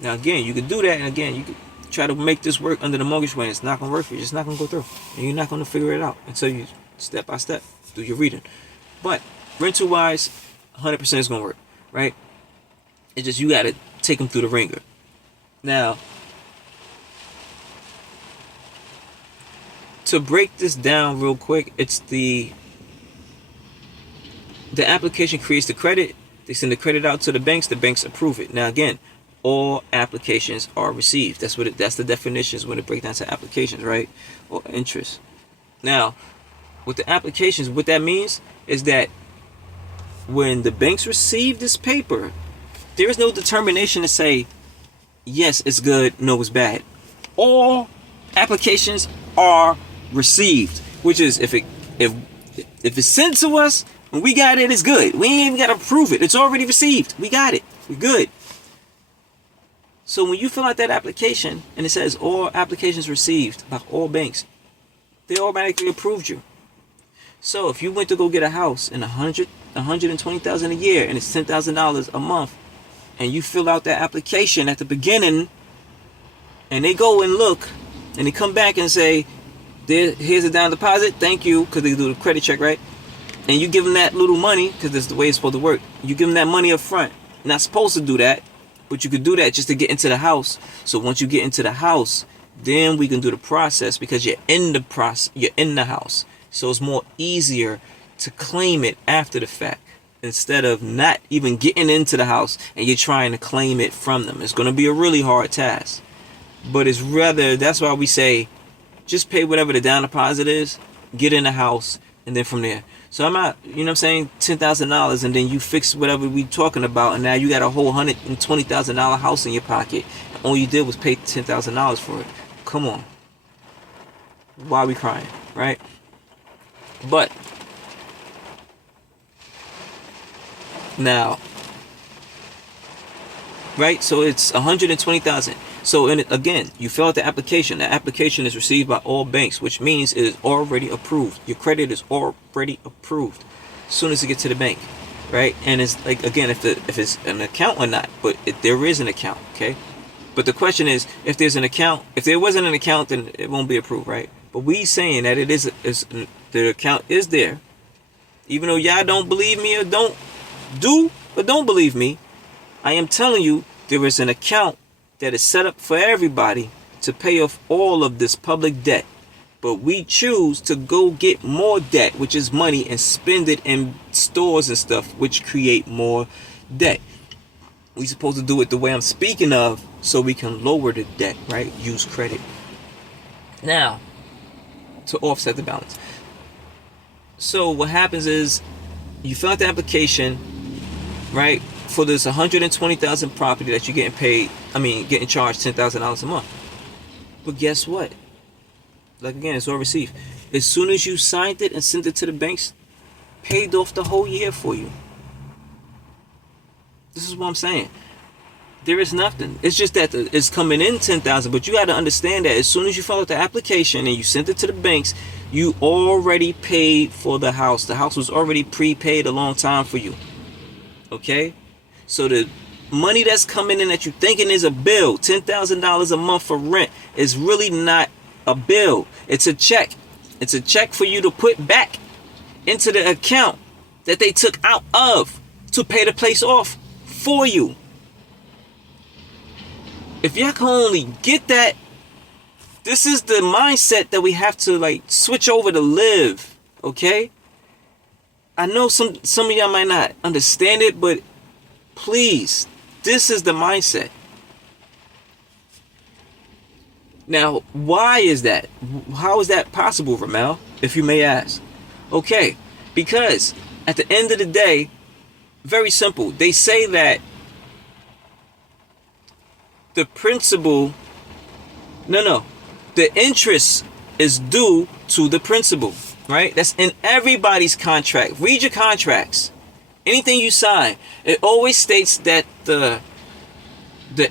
Now again, you can do that, and again, you can try to make this work under the mortgage way. It's not going to work for you. It's not going to go through, and you're not going to figure it out until you step by step do your reading. But rental wise, 100% is going to work, right? It's just you got to take them through the ringer. Now, to break this down real quick, it's the application creates the credit. They send the credit out to the banks approve it. Now again, all applications are received. That's the definitions when it breaks down to applications, right? Or interest. Now, with the applications, what that means is that when the banks receive this paper, there is no determination to say, yes, it's good, no, it's bad. All applications are received, which is if it's sent to us and we got it, it's good. We ain't even got to prove it. It's already received. We got it. We're good. So when you fill out that application and it says all applications received by all banks, they automatically approved you. So if you went to go get a house in $120,000 a year and it's $10,000 a month, and you fill out that application at the beginning, and they go and look, and they come back and say, here's a down deposit, thank you, because they do the credit check, right? And you give them that little money, because that's the way it's supposed to work. You give them that money up front. You're not supposed to do that, but you could do that just to get into the house. So once you get into the house, then we can do the process, because you're in the process, you're in the house. So it's more easier to claim it after the fact, instead of not even getting into the house and you're trying to claim it from them. It's going to be a really hard task. But it's rather, that's why we say, just pay whatever the down deposit is, get in the house, and then from there. So I'm not, you know what I'm saying, $10,000, and then you fix whatever we talking about, and now you got a whole $120,000 house in your pocket. And all you did was pay $10,000 for it. Come on. Why are we crying, right? But now, right? So it's $120,000. So again, you fill out the application. The application is received by all banks, which means it is already approved. Your credit is already approved as soon as it gets to the bank, right? And it's like, again, if it's an account or not, but there is an account, okay? But the question is, if there's an account, if there wasn't an account, then it won't be approved, right? But we saying that it is the account is there, even though y'all don't believe me or don't believe me. I am telling you, there is an account that is set up for everybody to pay off all of this public debt. But we choose to go get more debt, which is money, and spend it in stores and stuff, which create more debt. We supposed to do it the way I'm speaking of, so we can lower the debt, right? Use credit. Now, to offset the balance. So what happens is, you fill out the application, right, for this $120,000 property that you're getting charged $10,000 a month. But guess what? Like, again, it's all received. As soon as you signed it and sent it to the banks, paid off the whole year for you. This is what I'm saying. There is nothing. It's just that it's coming in $10,000, but you got to understand that as soon as you fill out the application and you sent it to the banks, you already paid for the house. The house was already prepaid a long time for you. Okay? So the money that's coming in that you thinking is a bill, $10,000 a month for rent, is really not a bill. It's a check. It's a check for you to put back into the account that they took out of to pay the place off for you. If y'all can only get that, this is the mindset that we have to like switch over to live, okay? I know some of y'all might not understand it, but please, this is the mindset. Now, why is that? How is that possible, Ramel, if you may ask? Okay, because at the end of the day, very simple. They say that the principal, the interest is due to the principal, right? That's in everybody's contract. Read your contracts. Anything you sign, it always states that the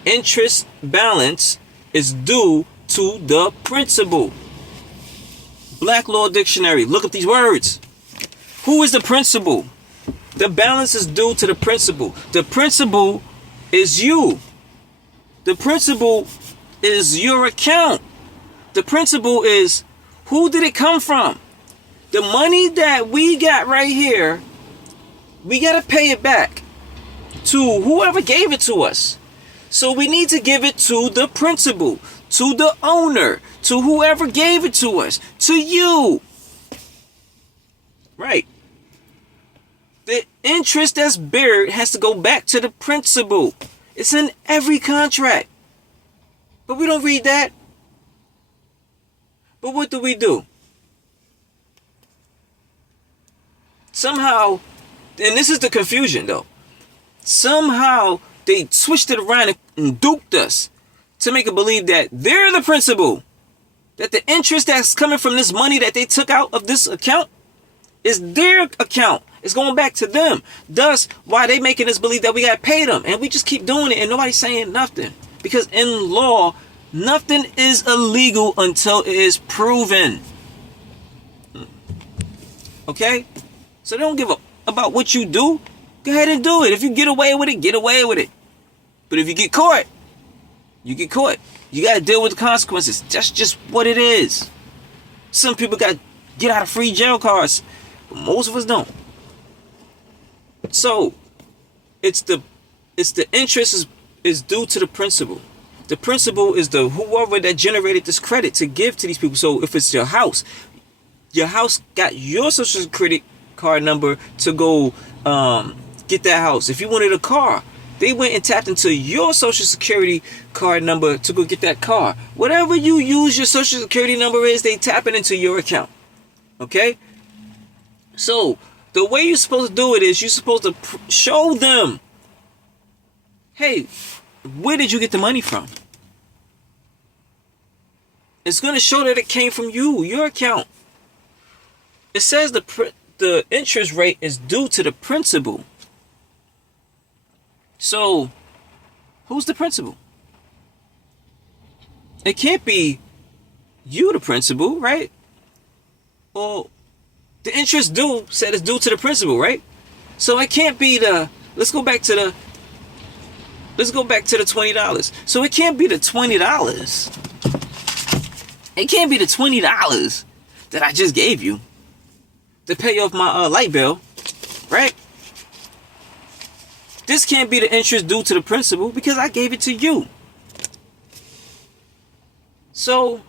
interest balance is due to the principal. Black Law Dictionary. Look up these words. Who is the principal? The balance is due to the principal. The principal is you. The principal is your account. The principal is, who did it come from? The money that we got right here, we got to pay it back to whoever gave it to us. So we need to give it to the principal, to the owner, to whoever gave it to us, to you. Right. The interest that's buried has to go back to the principal. It's in every contract. But we don't read that. But what do? Somehow, and this is the confusion though, somehow they switched it around and duped us to make it believe that they're the principal. That the interest that's coming from this money that they took out of this account is their account. It's going back to them. Thus, why they making us believe that we got to pay them. And we just keep doing it and nobody's saying nothing. Because in law, nothing is illegal until it is proven. Okay? So they don't give a about what you do. Go ahead and do it. If you get away with it, get away with it. But if you get caught, you get caught. You got to deal with the consequences. That's just what it is. Some people got get out of free jail cards, but most of us don't. So it's the interest is due to the principal. The principal is the whoever that generated this credit to give to these people. So if it's your house got your social security card number to go get that house. If you wanted a car, they went and tapped into your social security card number to go get that car. Whatever you use your social security number is, they tap it into your account. Okay? So the way you're supposed to do it is you're supposed to show them, hey, where did you get the money from? It's going to show that it came from you, your account. It says the interest rate is due to the principal. So, who's the principal? It can't be you, the principal, right? Well, the interest due said it's due to the principal, right? So it can't be let's go back to the $20. So it can't be the $20. It can't be the $20 that I just gave you to pay off my light bill, right? This can't be the interest due to the principal because I gave it to you. So,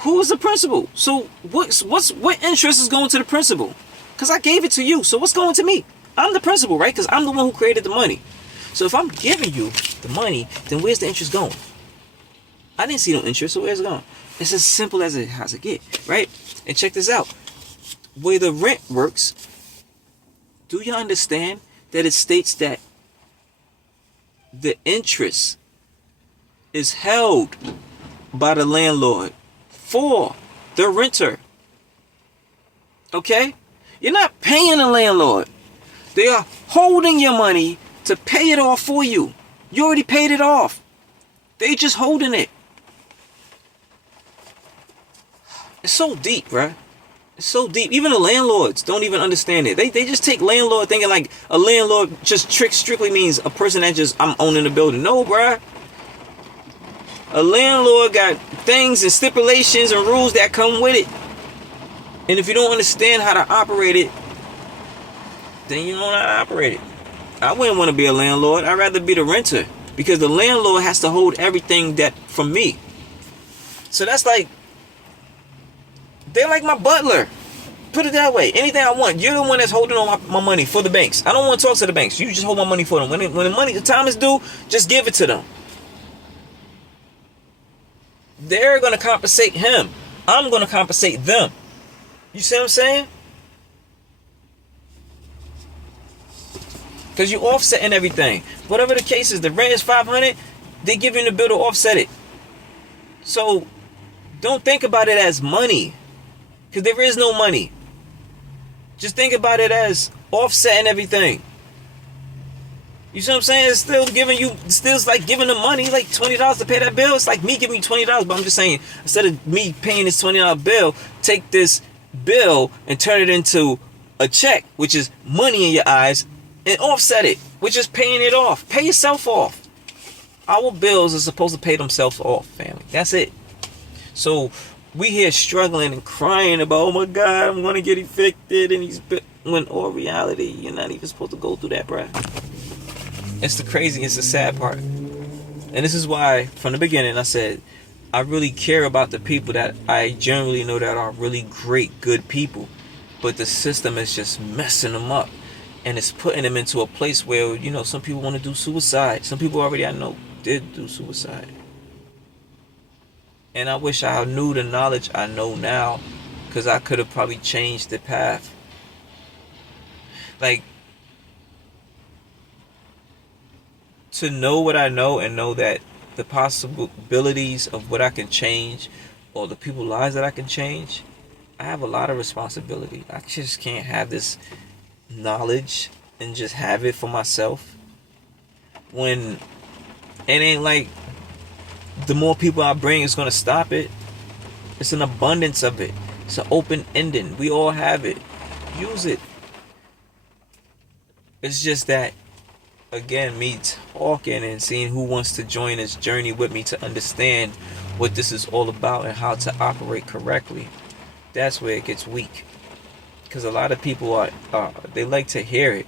who is the principal? So, what interest is going to the principal? Because I gave it to you. So, what's going to me? I'm the principal, right? Because I'm the one who created the money. So, if I'm giving you the money, then where's the interest going? I didn't see no interest, so where's it going? It's as simple as it has to get, right? And check this out. Way the rent works, do you understand that it states that the interest is held by the landlord for the renter? Okay? You're not paying the landlord. They are holding your money to pay it off for you. You already paid it off. They just holding it. It's so deep, bruh. It's so deep. Even the landlords don't even understand it. They just take landlord thinking like a landlord just strictly means a person that just, I'm owning the building. No, bruh. A landlord got things and stipulations and rules that come with it. And if you don't understand how to operate it, then you don't know how to operate it. I wouldn't want to be a landlord. I'd rather be the renter, because the landlord has to hold everything that from me. So that's like, they're like my butler. Put it that way. Anything I want, you're the one that's holding on my money for the banks. I don't want to talk to the banks. You just hold my money for them. When the time is due, just give it to them. They're going to compensate him. I'm going to compensate them. You see what I'm saying? Because you offsetting everything. Whatever the case is, the rent is $500. They give you the bill to offset it. So don't think about it as money, because there is no money. Just think about it as offsetting everything. You see what I'm saying? It's still giving you, still like giving them money, like $20 to pay that bill. It's like me giving you $20, but I'm just saying, instead of me paying this $20 bill, take this bill and turn it into a check, which is money in your eyes, and offset it, which is paying it off. Pay yourself off. Our bills are supposed to pay themselves off, family. That's it. So we here struggling and crying about, oh my God, I'm going to get evicted, and when all reality, you're not even supposed to go through that, bruh. It's the crazy, it's the sad part. And this is why, from the beginning, I said, I really care about the people that I generally know that are really great, good people. But the system is just messing them up. And it's putting them into a place where, you know, some people want to do suicide. Some people already, I know, did do suicide. And I wish I knew the knowledge I know now, because I could have probably changed the path. Like, to know what I know and know that the possibilities of what I can change, or the people's lives that I can change, I have a lot of responsibility. I just can't have this knowledge and just have it for myself, when it ain't like the more people I bring is going to stop it. It's an abundance of it. It's an open ending. We all have it. Use it. It's just that, again, me talking and seeing who wants to join this journey with me to understand what this is all about and how to operate correctly. That's where it gets weak. Because a lot of people they like to hear it,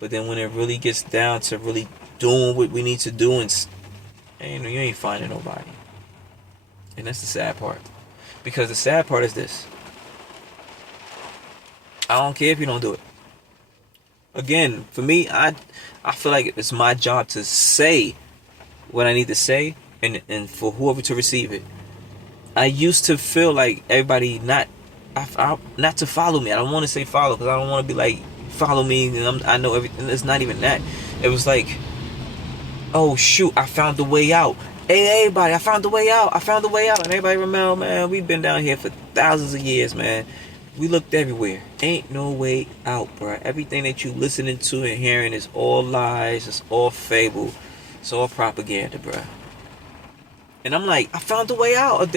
but then when it really gets down to really doing what we need to do, and you ain't finding nobody. And that's the sad part. Because the sad part is this: I don't care if you don't do it. Again, for me, I feel like it's my job to say what I need to say, and for whoever to receive it. I used to feel like everybody not to follow me. I don't want to say follow, because I don't want to be like, follow me and I know everything. It's not even that. It was like, oh shoot, I found the way out. Hey everybody, I found the way out. I found the way out. And everybody remember, man, we've been down here for thousands of years, man. We looked everywhere. Ain't no way out, bro. Everything that you listening to and hearing is all lies. It's all fable. It's all propaganda, bro. And I'm like, I found the way out.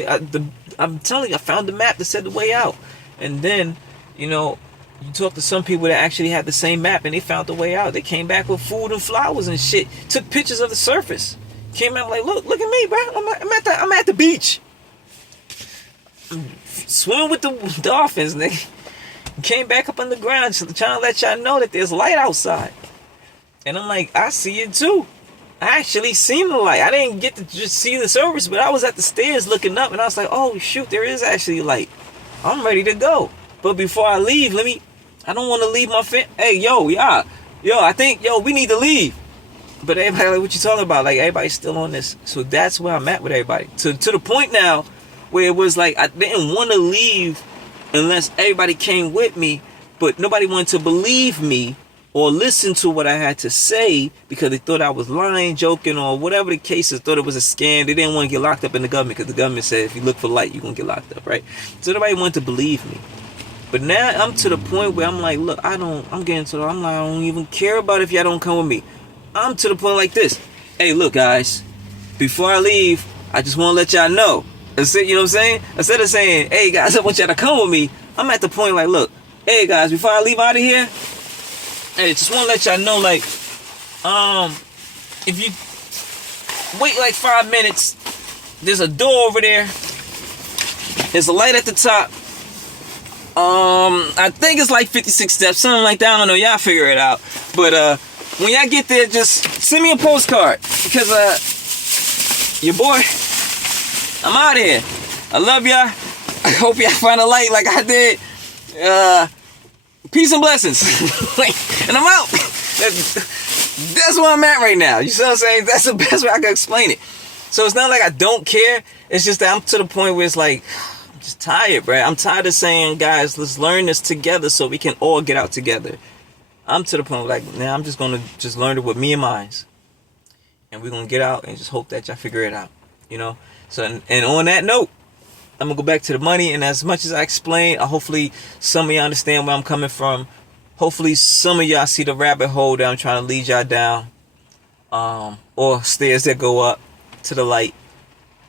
I'm telling you, I found the map that said the way out. And then, you know, you talk to some people that actually had the same map and they found the way out. They came back with food and flowers and shit. Took pictures of the surface. Came out like, look at me, bro. I'm at the beach. I'm swimming with the dolphins, nigga. Came back up on the ground trying to let y'all know that there's light outside. And I'm like, I see it too. I actually seen the light. I didn't get to just see the surface, but I was at the stairs looking up and I was like, oh shoot, there is actually light. I'm ready to go. But before I leave, I don't want to leave my hey, I think, we need to leave. But everybody like, what you talking about? Like, everybody's still on this. So that's where I'm at with everybody. To the point now where it was like, I didn't want to leave unless everybody came with me, but nobody wanted to believe me or listen to what I had to say because they thought I was lying, joking, or whatever the case is, thought it was a scam. They didn't want to get locked up in the government because the government said if you look for light, you're going to get locked up, right? So nobody wanted to believe me. But now I'm to the point where I'm like, look, I'm like, I don't even care about if y'all don't come with me. I'm to the point like this. Hey, look, guys, before I leave, I just want to let y'all know. You know what I'm saying? Instead of saying, hey, guys, I want y'all to come with me, I'm at the point like, look, hey, guys, before I leave out of here, hey, just want to let y'all know, like, if you wait like 5 minutes, there's a door over there. There's a light at the top. I think it's like 56 steps, something like that. I don't know. Y'all figure it out. But when y'all get there, just send me a postcard because your boy, I'm out here. I love y'all. I hope y'all find a light like I did. Peace and blessings. And I'm out. That's where I'm at right now. You see what I'm saying? That's the best way I can explain it. So it's not like I don't care. It's just that I'm to the point where it's like, I'm just tired, bro. I'm tired of saying, guys, let's learn this together so we can all get out together. I'm to the point where like, now I'm just going to just learn it with me and mine. And we're going to get out and just hope that y'all figure it out. You know? So, and on that note, I'm going to go back to the money. And as much as I explained, hopefully some of y'all understand where I'm coming from. Hopefully some of y'all see the rabbit hole that I'm trying to lead y'all down. Or stairs that go up to the light.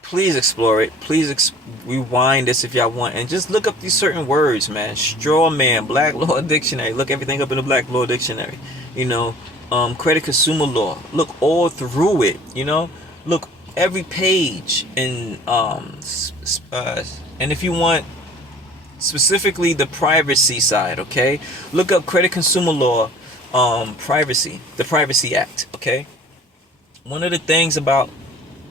Please explore it. Please rewind this if y'all want. And just look up these certain words, man. Straw man, Black Law Dictionary. Look everything up in the Black Law Dictionary. You know, credit consumer law. Look all through it, you know. Look every page. And if you want specifically the privacy side, okay? Look up credit consumer law, privacy. The Privacy Act, okay? One of the things about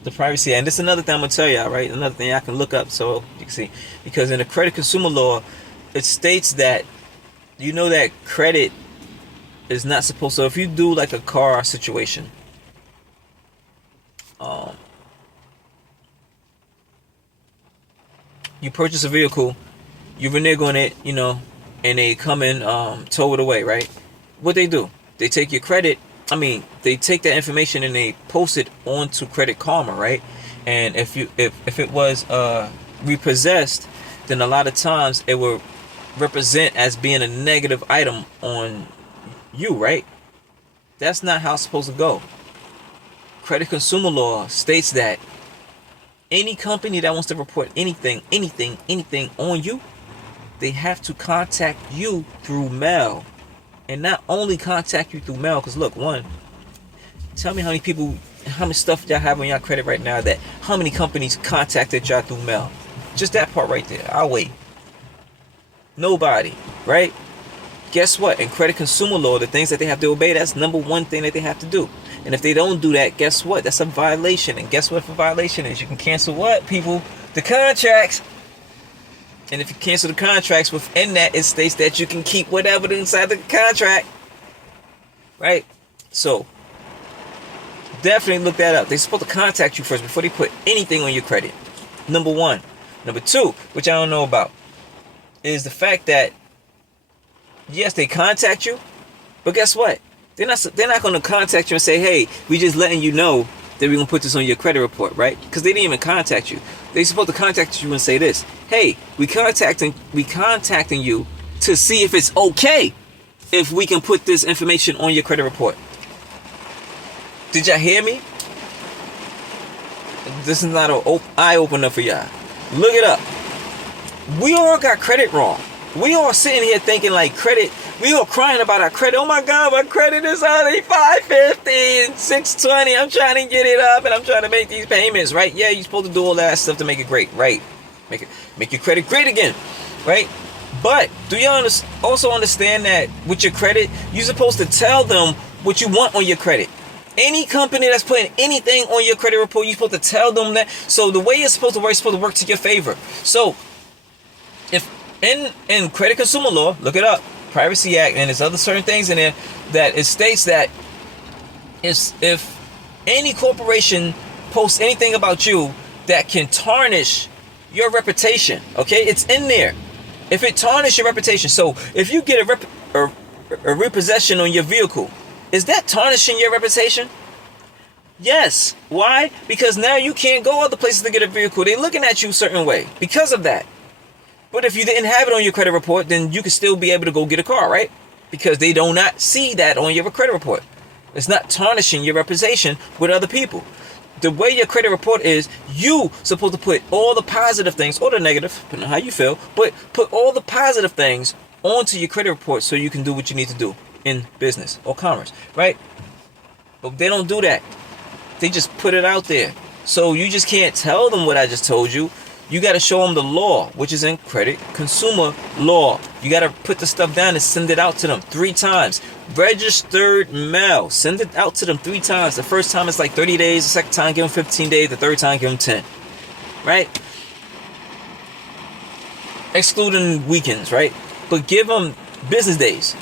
the Privacy Act, and this is another thing I'm going to tell y'all, right? Another thing I can look up so you can see. Because in the credit consumer law, it states that, you know, that credit is not supposed to, so if you do like a car situation, you purchase a vehicle, you renege on it, you know, and they come and tow it away, right? What they do, they take your credit, they take that information and they post it onto Credit Karma, right? And if it was repossessed, then a lot of times it will represent as being a negative item on you, right? That's not how it's supposed to go. Credit consumer law states that any company that wants to report anything on you, they have to contact you through mail. And not only contact you through mail, because look, one, tell me how many stuff y'all have on your credit right now that how many companies contacted y'all through mail. Just that part right there. I'll wait. Nobody, right? Guess what? In credit consumer law, the things that they have to obey, that's number one thing that they have to do. And if they don't do that, guess what? That's a violation. And guess what the violation is? You can cancel what, people? The contracts. And if you cancel the contracts, within that, it states that you can keep whatever inside the contract. Right? So, definitely look that up. They're supposed to contact you first before they put anything on your credit. Number one. Number two, which I don't know about, is the fact that, yes, they contact you, but guess what? They're not going to contact you and say, hey, we just letting you know that we're going to put this on your credit report, right? Because they didn't even contact you. They're supposed to contact you and say this. Hey, we contacting you to see if it's okay if we can put this information on your credit report. Did y'all hear me? This is not an eye-opener for y'all. Look it up. We all got credit wrong. We all sitting here thinking like credit. We all crying about our credit. Oh my God, my credit is only 550 and 620. I'm trying to get it up and I'm trying to make these payments, right? Yeah, you're supposed to do all that stuff to make it great, right? Make your credit great again, right? But do you also understand that with your credit, you're supposed to tell them what you want on your credit? Any company that's putting anything on your credit report, you're supposed to tell them that. So the way it's supposed to work to your favor. So if in credit consumer law, look it up, Privacy Act, and there's other certain things in there that it states that if any corporation posts anything about you that can tarnish your reputation, okay, it's in there. If it tarnishes your reputation, so if you get a repossession on your vehicle, is that tarnishing your reputation? Yes. Why? Because now you can't go other places to get a vehicle. They're looking at you a certain way because of that. But if you didn't have it on your credit report, then you could still be able to go get a car, right? Because they do not see that on your credit report. It's not tarnishing your reputation with other people. The way your credit report is, you supposed to put all the positive things, or the negative, depending on how you feel, but put all the positive things onto your credit report so you can do what you need to do in business or commerce, right? But they don't do that. They just put it out there. So you just can't tell them what I just told you. You got to show them the law, which is in credit consumer law. You got to put the stuff down and send it out to them 3 times. Registered mail. Send it out to them 3 times. The first time it's like 30 days. The second time, give them 15 days. The third time, give them 10. Right? Excluding weekends, right? But give them business days.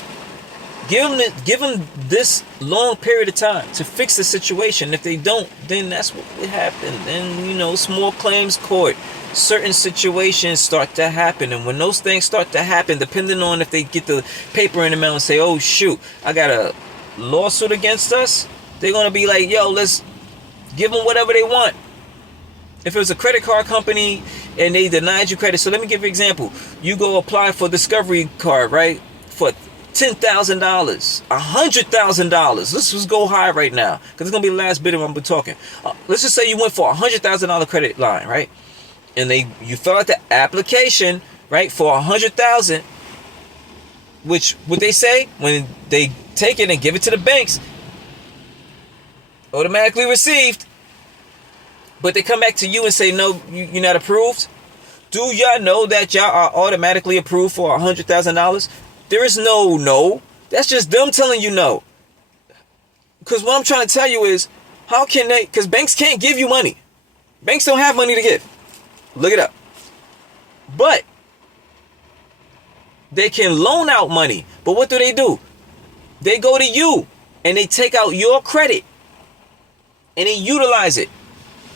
Give them this long period of time to fix the situation. If they don't, then that's what would happen. Then, small claims court. Certain situations start to happen. And when those things start to happen, depending on if they get the paper in the mail and say, oh, shoot, I got a lawsuit against us, they're going to be like, yo, let's give them whatever they want. If it was a credit card company and they denied you credit. So let me give you an example. You go apply for Discovery card, right? For $10,000, $100,000. Let's just go high right now, because it's gonna be the last bit of what I'm talking. Let's just say you went for $100,000 credit line, right? And you fill out the application, right, for $100,000. Which what they say when they take it and give it to the banks, automatically received. But they come back to you and say, no, you're not approved. Do y'all know that y'all are automatically approved for $100,000? There is no. That's just them telling you no. Because what I'm trying to tell you is, how can they? Because banks can't give you money. Banks don't have money to give. Look it up. But they can loan out money. But what do? They go to you and they take out your credit and they utilize it.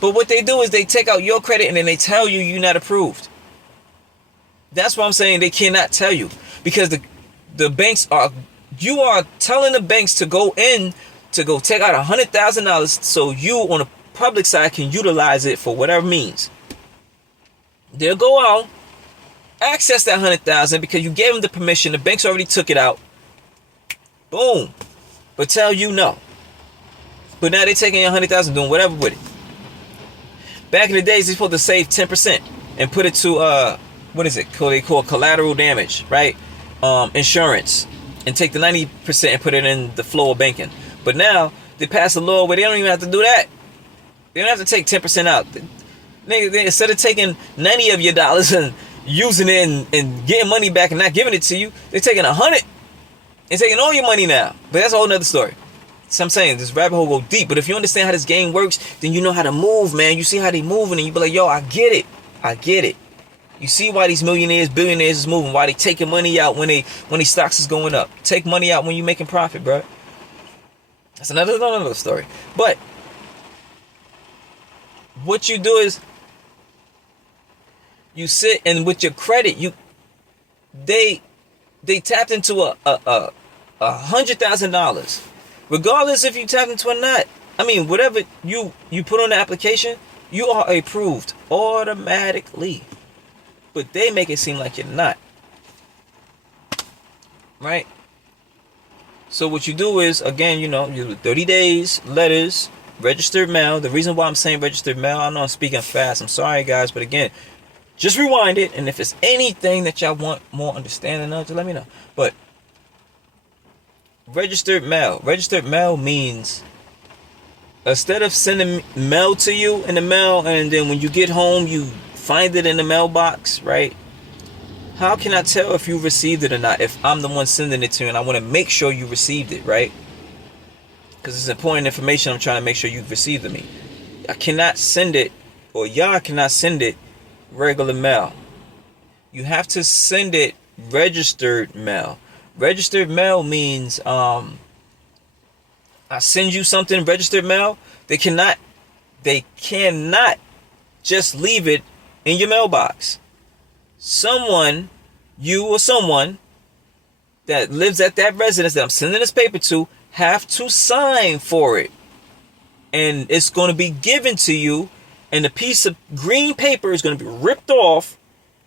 But what they do is they take out your credit and then they tell you you're not approved. That's what I'm saying. They cannot tell you, because the banks you are telling the banks to go take out $100,000 so you on the public side can utilize it for whatever means. They'll go out, access that $100,000 because you gave them the permission. The banks already took it out. Boom. But tell you no. But now they're taking $100,000, doing whatever with it. Back in the days, they're supposed to save 10% and put it to what is it? They call collateral damage, right? Insurance, and take the 90% and put it in the flow of banking. But now they pass a law where they don't even have to do that. They don't have to take 10% out. They instead of taking 90 of your dollars and using it and getting money back and not giving it to you, they're taking 100 and taking all your money now. But that's a whole nother story. So I'm saying this rabbit hole go deep. But if you understand how this game works, then you know how to move, man. You see how they moving, and you be like, yo, I get it. You see why these millionaires, billionaires is moving, why they taking money out when they stocks is going up. Take money out when you're making profit, bro. That's another story. But what you do is you sit, and with your credit, they tapped into a $100,000. Regardless if you tap into or not. I mean, whatever you put on the application, you are approved automatically. But they make it seem like you're not. Right? So what you do is, again, you do 30 days, letters, registered mail. The reason why I'm saying registered mail, I know I'm speaking fast. I'm sorry, guys. But again, just rewind it. And if it's anything that y'all want more understanding of, just let me know. But registered mail. Registered mail means, instead of sending mail to you in the mail, and then when you get home, you find it in the mailbox, right? How can I tell if you received it or not if I'm the one sending it to you and I want to make sure you received it, right? Because it's important information. I'm trying to make sure you've received it. I cannot send it, or y'all cannot send it regular mail. You have to send it registered mail. Registered mail means I send you something registered mail. They cannot just leave it in your mailbox. Someone that lives at that residence that I'm sending this paper to have to sign for it. And it's going to be given to you, and the piece of green paper is going to be ripped off,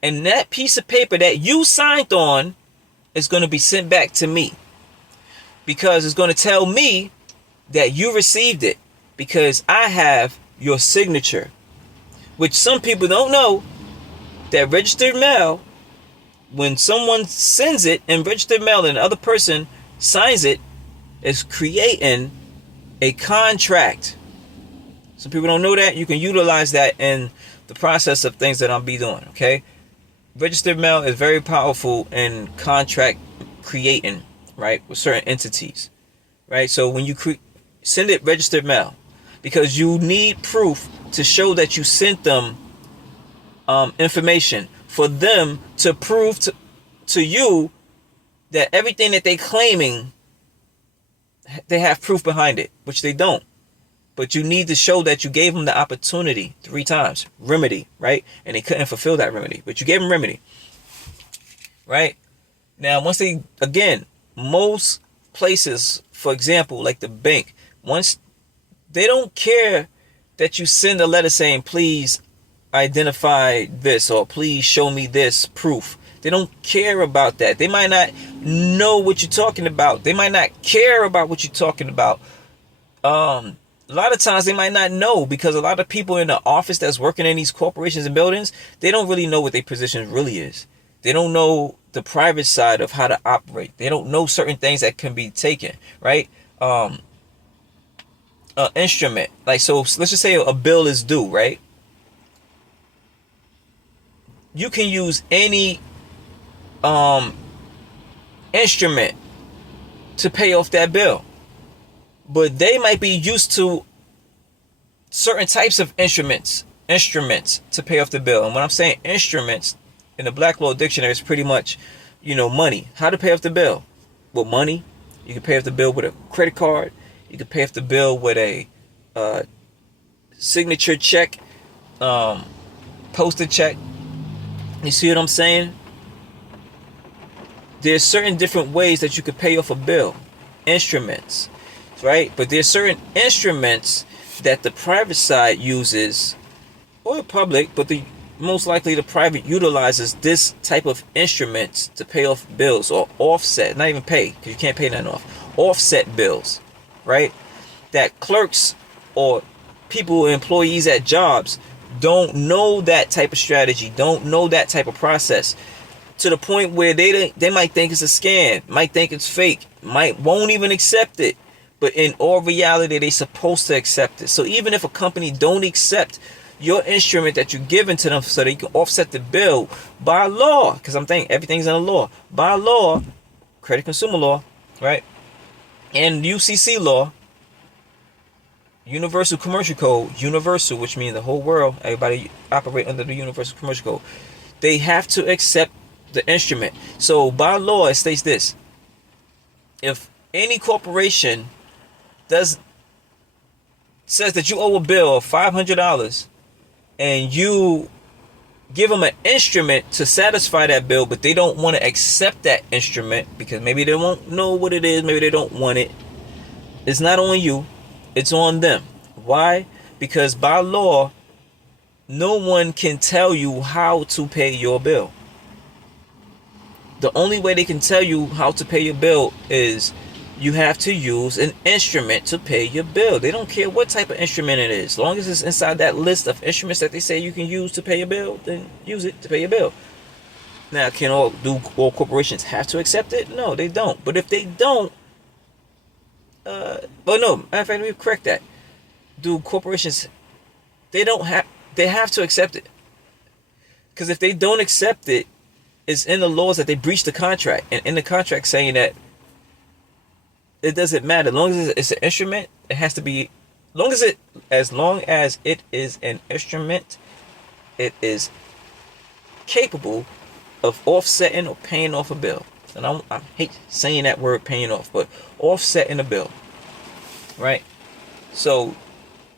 and that piece of paper that you signed on is going to be sent back to me, because it's going to tell me that you received it, because I have your signature. Which some people don't know, that registered mail, when someone sends it in registered mail and the other person signs it, is creating a contract. Some people don't know that. You can utilize that in the process of things that I'll be doing, okay? Registered mail is very powerful in contract creating, right, with certain entities, right? So when you send it registered mail, because you need proof to show that you sent them information for them to prove to you that everything that they claiming, they have proof behind it, which they don't. But you need to show that you gave them the opportunity 3 times. Remedy, right? And they couldn't fulfill that remedy. But you gave them remedy. Right? Now, once they, again, most places, for example, like the bank, once they don't care that you send a letter saying, please identify this, or please show me this proof. They don't care about that. They might not know what you're talking about. They might not care about what you're talking about. A lot of times they might not know, because a lot of people in the office that's working in these corporations and buildings, they don't really know what their position really is. They don't know the private side of how to operate. They don't know certain things that can be taken, right? Instrument. Like, so let's just say a bill is due, right? You can use any instrument to pay off that bill. But they might be used to certain types of instruments to pay off the bill. And when I'm saying instruments, in the Black Law Dictionary, it's pretty much, money. How to pay off the bill? With money. You can pay off the bill with a credit card. You can pay off the bill with a signature check, posted check. You see what I'm saying? There's certain different ways that you could pay off a bill. Instruments. Right? But there's certain instruments that the private side uses, or public, but most likely the private utilizes this type of instruments to pay off bills, or offset, not even pay, because you can't pay nothing off, offset bills, right? That clerks or people, employees at jobs, don't know that type of strategy, don't know that type of process, to the point where they might think it's a scam, might think it's fake, won't even accept it. But in all reality, they're supposed to accept it. So even if a company don't accept your instrument that you're giving to them so they can offset the bill, by law, because I'm thinking everything's in the law, by law, credit consumer law, right? And UCC law, Universal Commercial Code, universal, which means the whole world, everybody operate under the Universal Commercial Code. They have to accept the instrument. So by law, it states this: if any corporation says that you owe a bill of $500, and you give them an instrument to satisfy that bill, but they don't want to accept that instrument because maybe they won't know what it is, maybe they don't want it, it's not on you, it's on them. Why? Because by law, no one can tell you how to pay your bill. The only way they can tell you how to pay your bill is you have to use an instrument to pay your bill. They don't care what type of instrument it is. As long as it's inside that list of instruments that they say you can use to pay your bill, then use it to pay your bill. Now, all corporations have to accept it? No, they don't. But if they don't, matter of fact, let me correct that. Do corporations, they have to accept it. Because if they don't accept it, it's in the laws that they breached the contract. And in the contract saying that it doesn't matter. As long as it's an instrument, it has to be, as long as it is an instrument, it is capable of offsetting or paying off a bill. And I hate saying that word, paying off, but offsetting a bill, right? So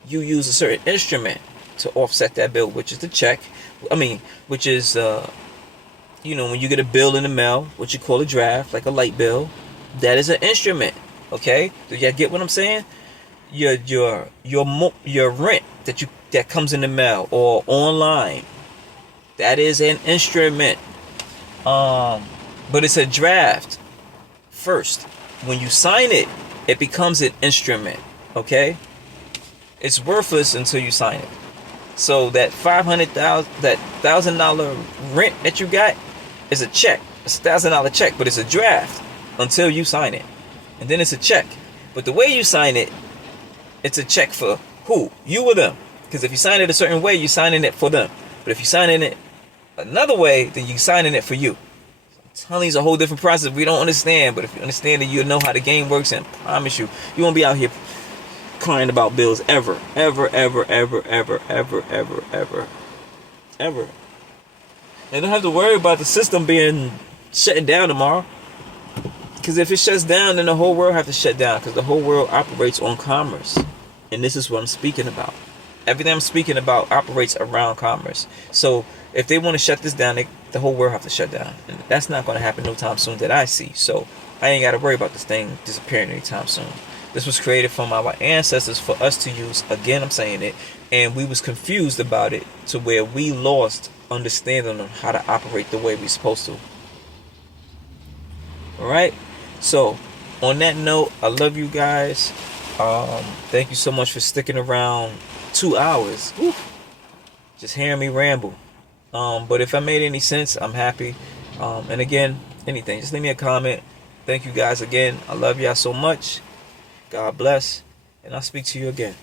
you use a certain instrument to offset that bill, which is the check. Which is, when you get a bill in the mail, what you call a draft, like a light bill, that is an instrument. Okay, do you get what I'm saying? Your rent that comes in the mail or online, that is an instrument. But it's a draft first. When you sign it, it becomes an instrument. Okay, it's worthless until you sign it. So that $1,000 rent that you got is a check. It's a $1,000 check, but it's a draft until you sign it. And then it's a check. But the way you sign it, it's a check for Who? You or them? Because if you sign it a certain way, you're signing it for them. But if you're signing it another way, then you're signing it for you. I'm telling you, it's a whole different process. We don't understand, but if you understand it, you'll know how the game works, and I promise you, you won't be out here crying about bills ever. Ever, ever, ever, ever, ever, ever, ever, ever. And don't have to worry about the system being shutting down tomorrow. Because if it shuts down, then the whole world have to shut down. Because the whole world operates on commerce. And this is what I'm speaking about. Everything I'm speaking about operates around commerce. So if they want to shut this down, the whole world have to shut down. And that's not going to happen no time soon that I see. So I ain't got to worry about this thing disappearing anytime soon. This was created from our ancestors for us to use. Again, I'm saying it. And we was confused about it to where we lost understanding on how to operate the way we're supposed to. Alright? So, on that note, I love you guys. Thank you so much for sticking around 2 hours. Woo. Just hearing me ramble. But if I made any sense, I'm happy. And again, anything, just leave me a comment. Thank you guys again. I love y'all so much. God bless. And I'll speak to you again.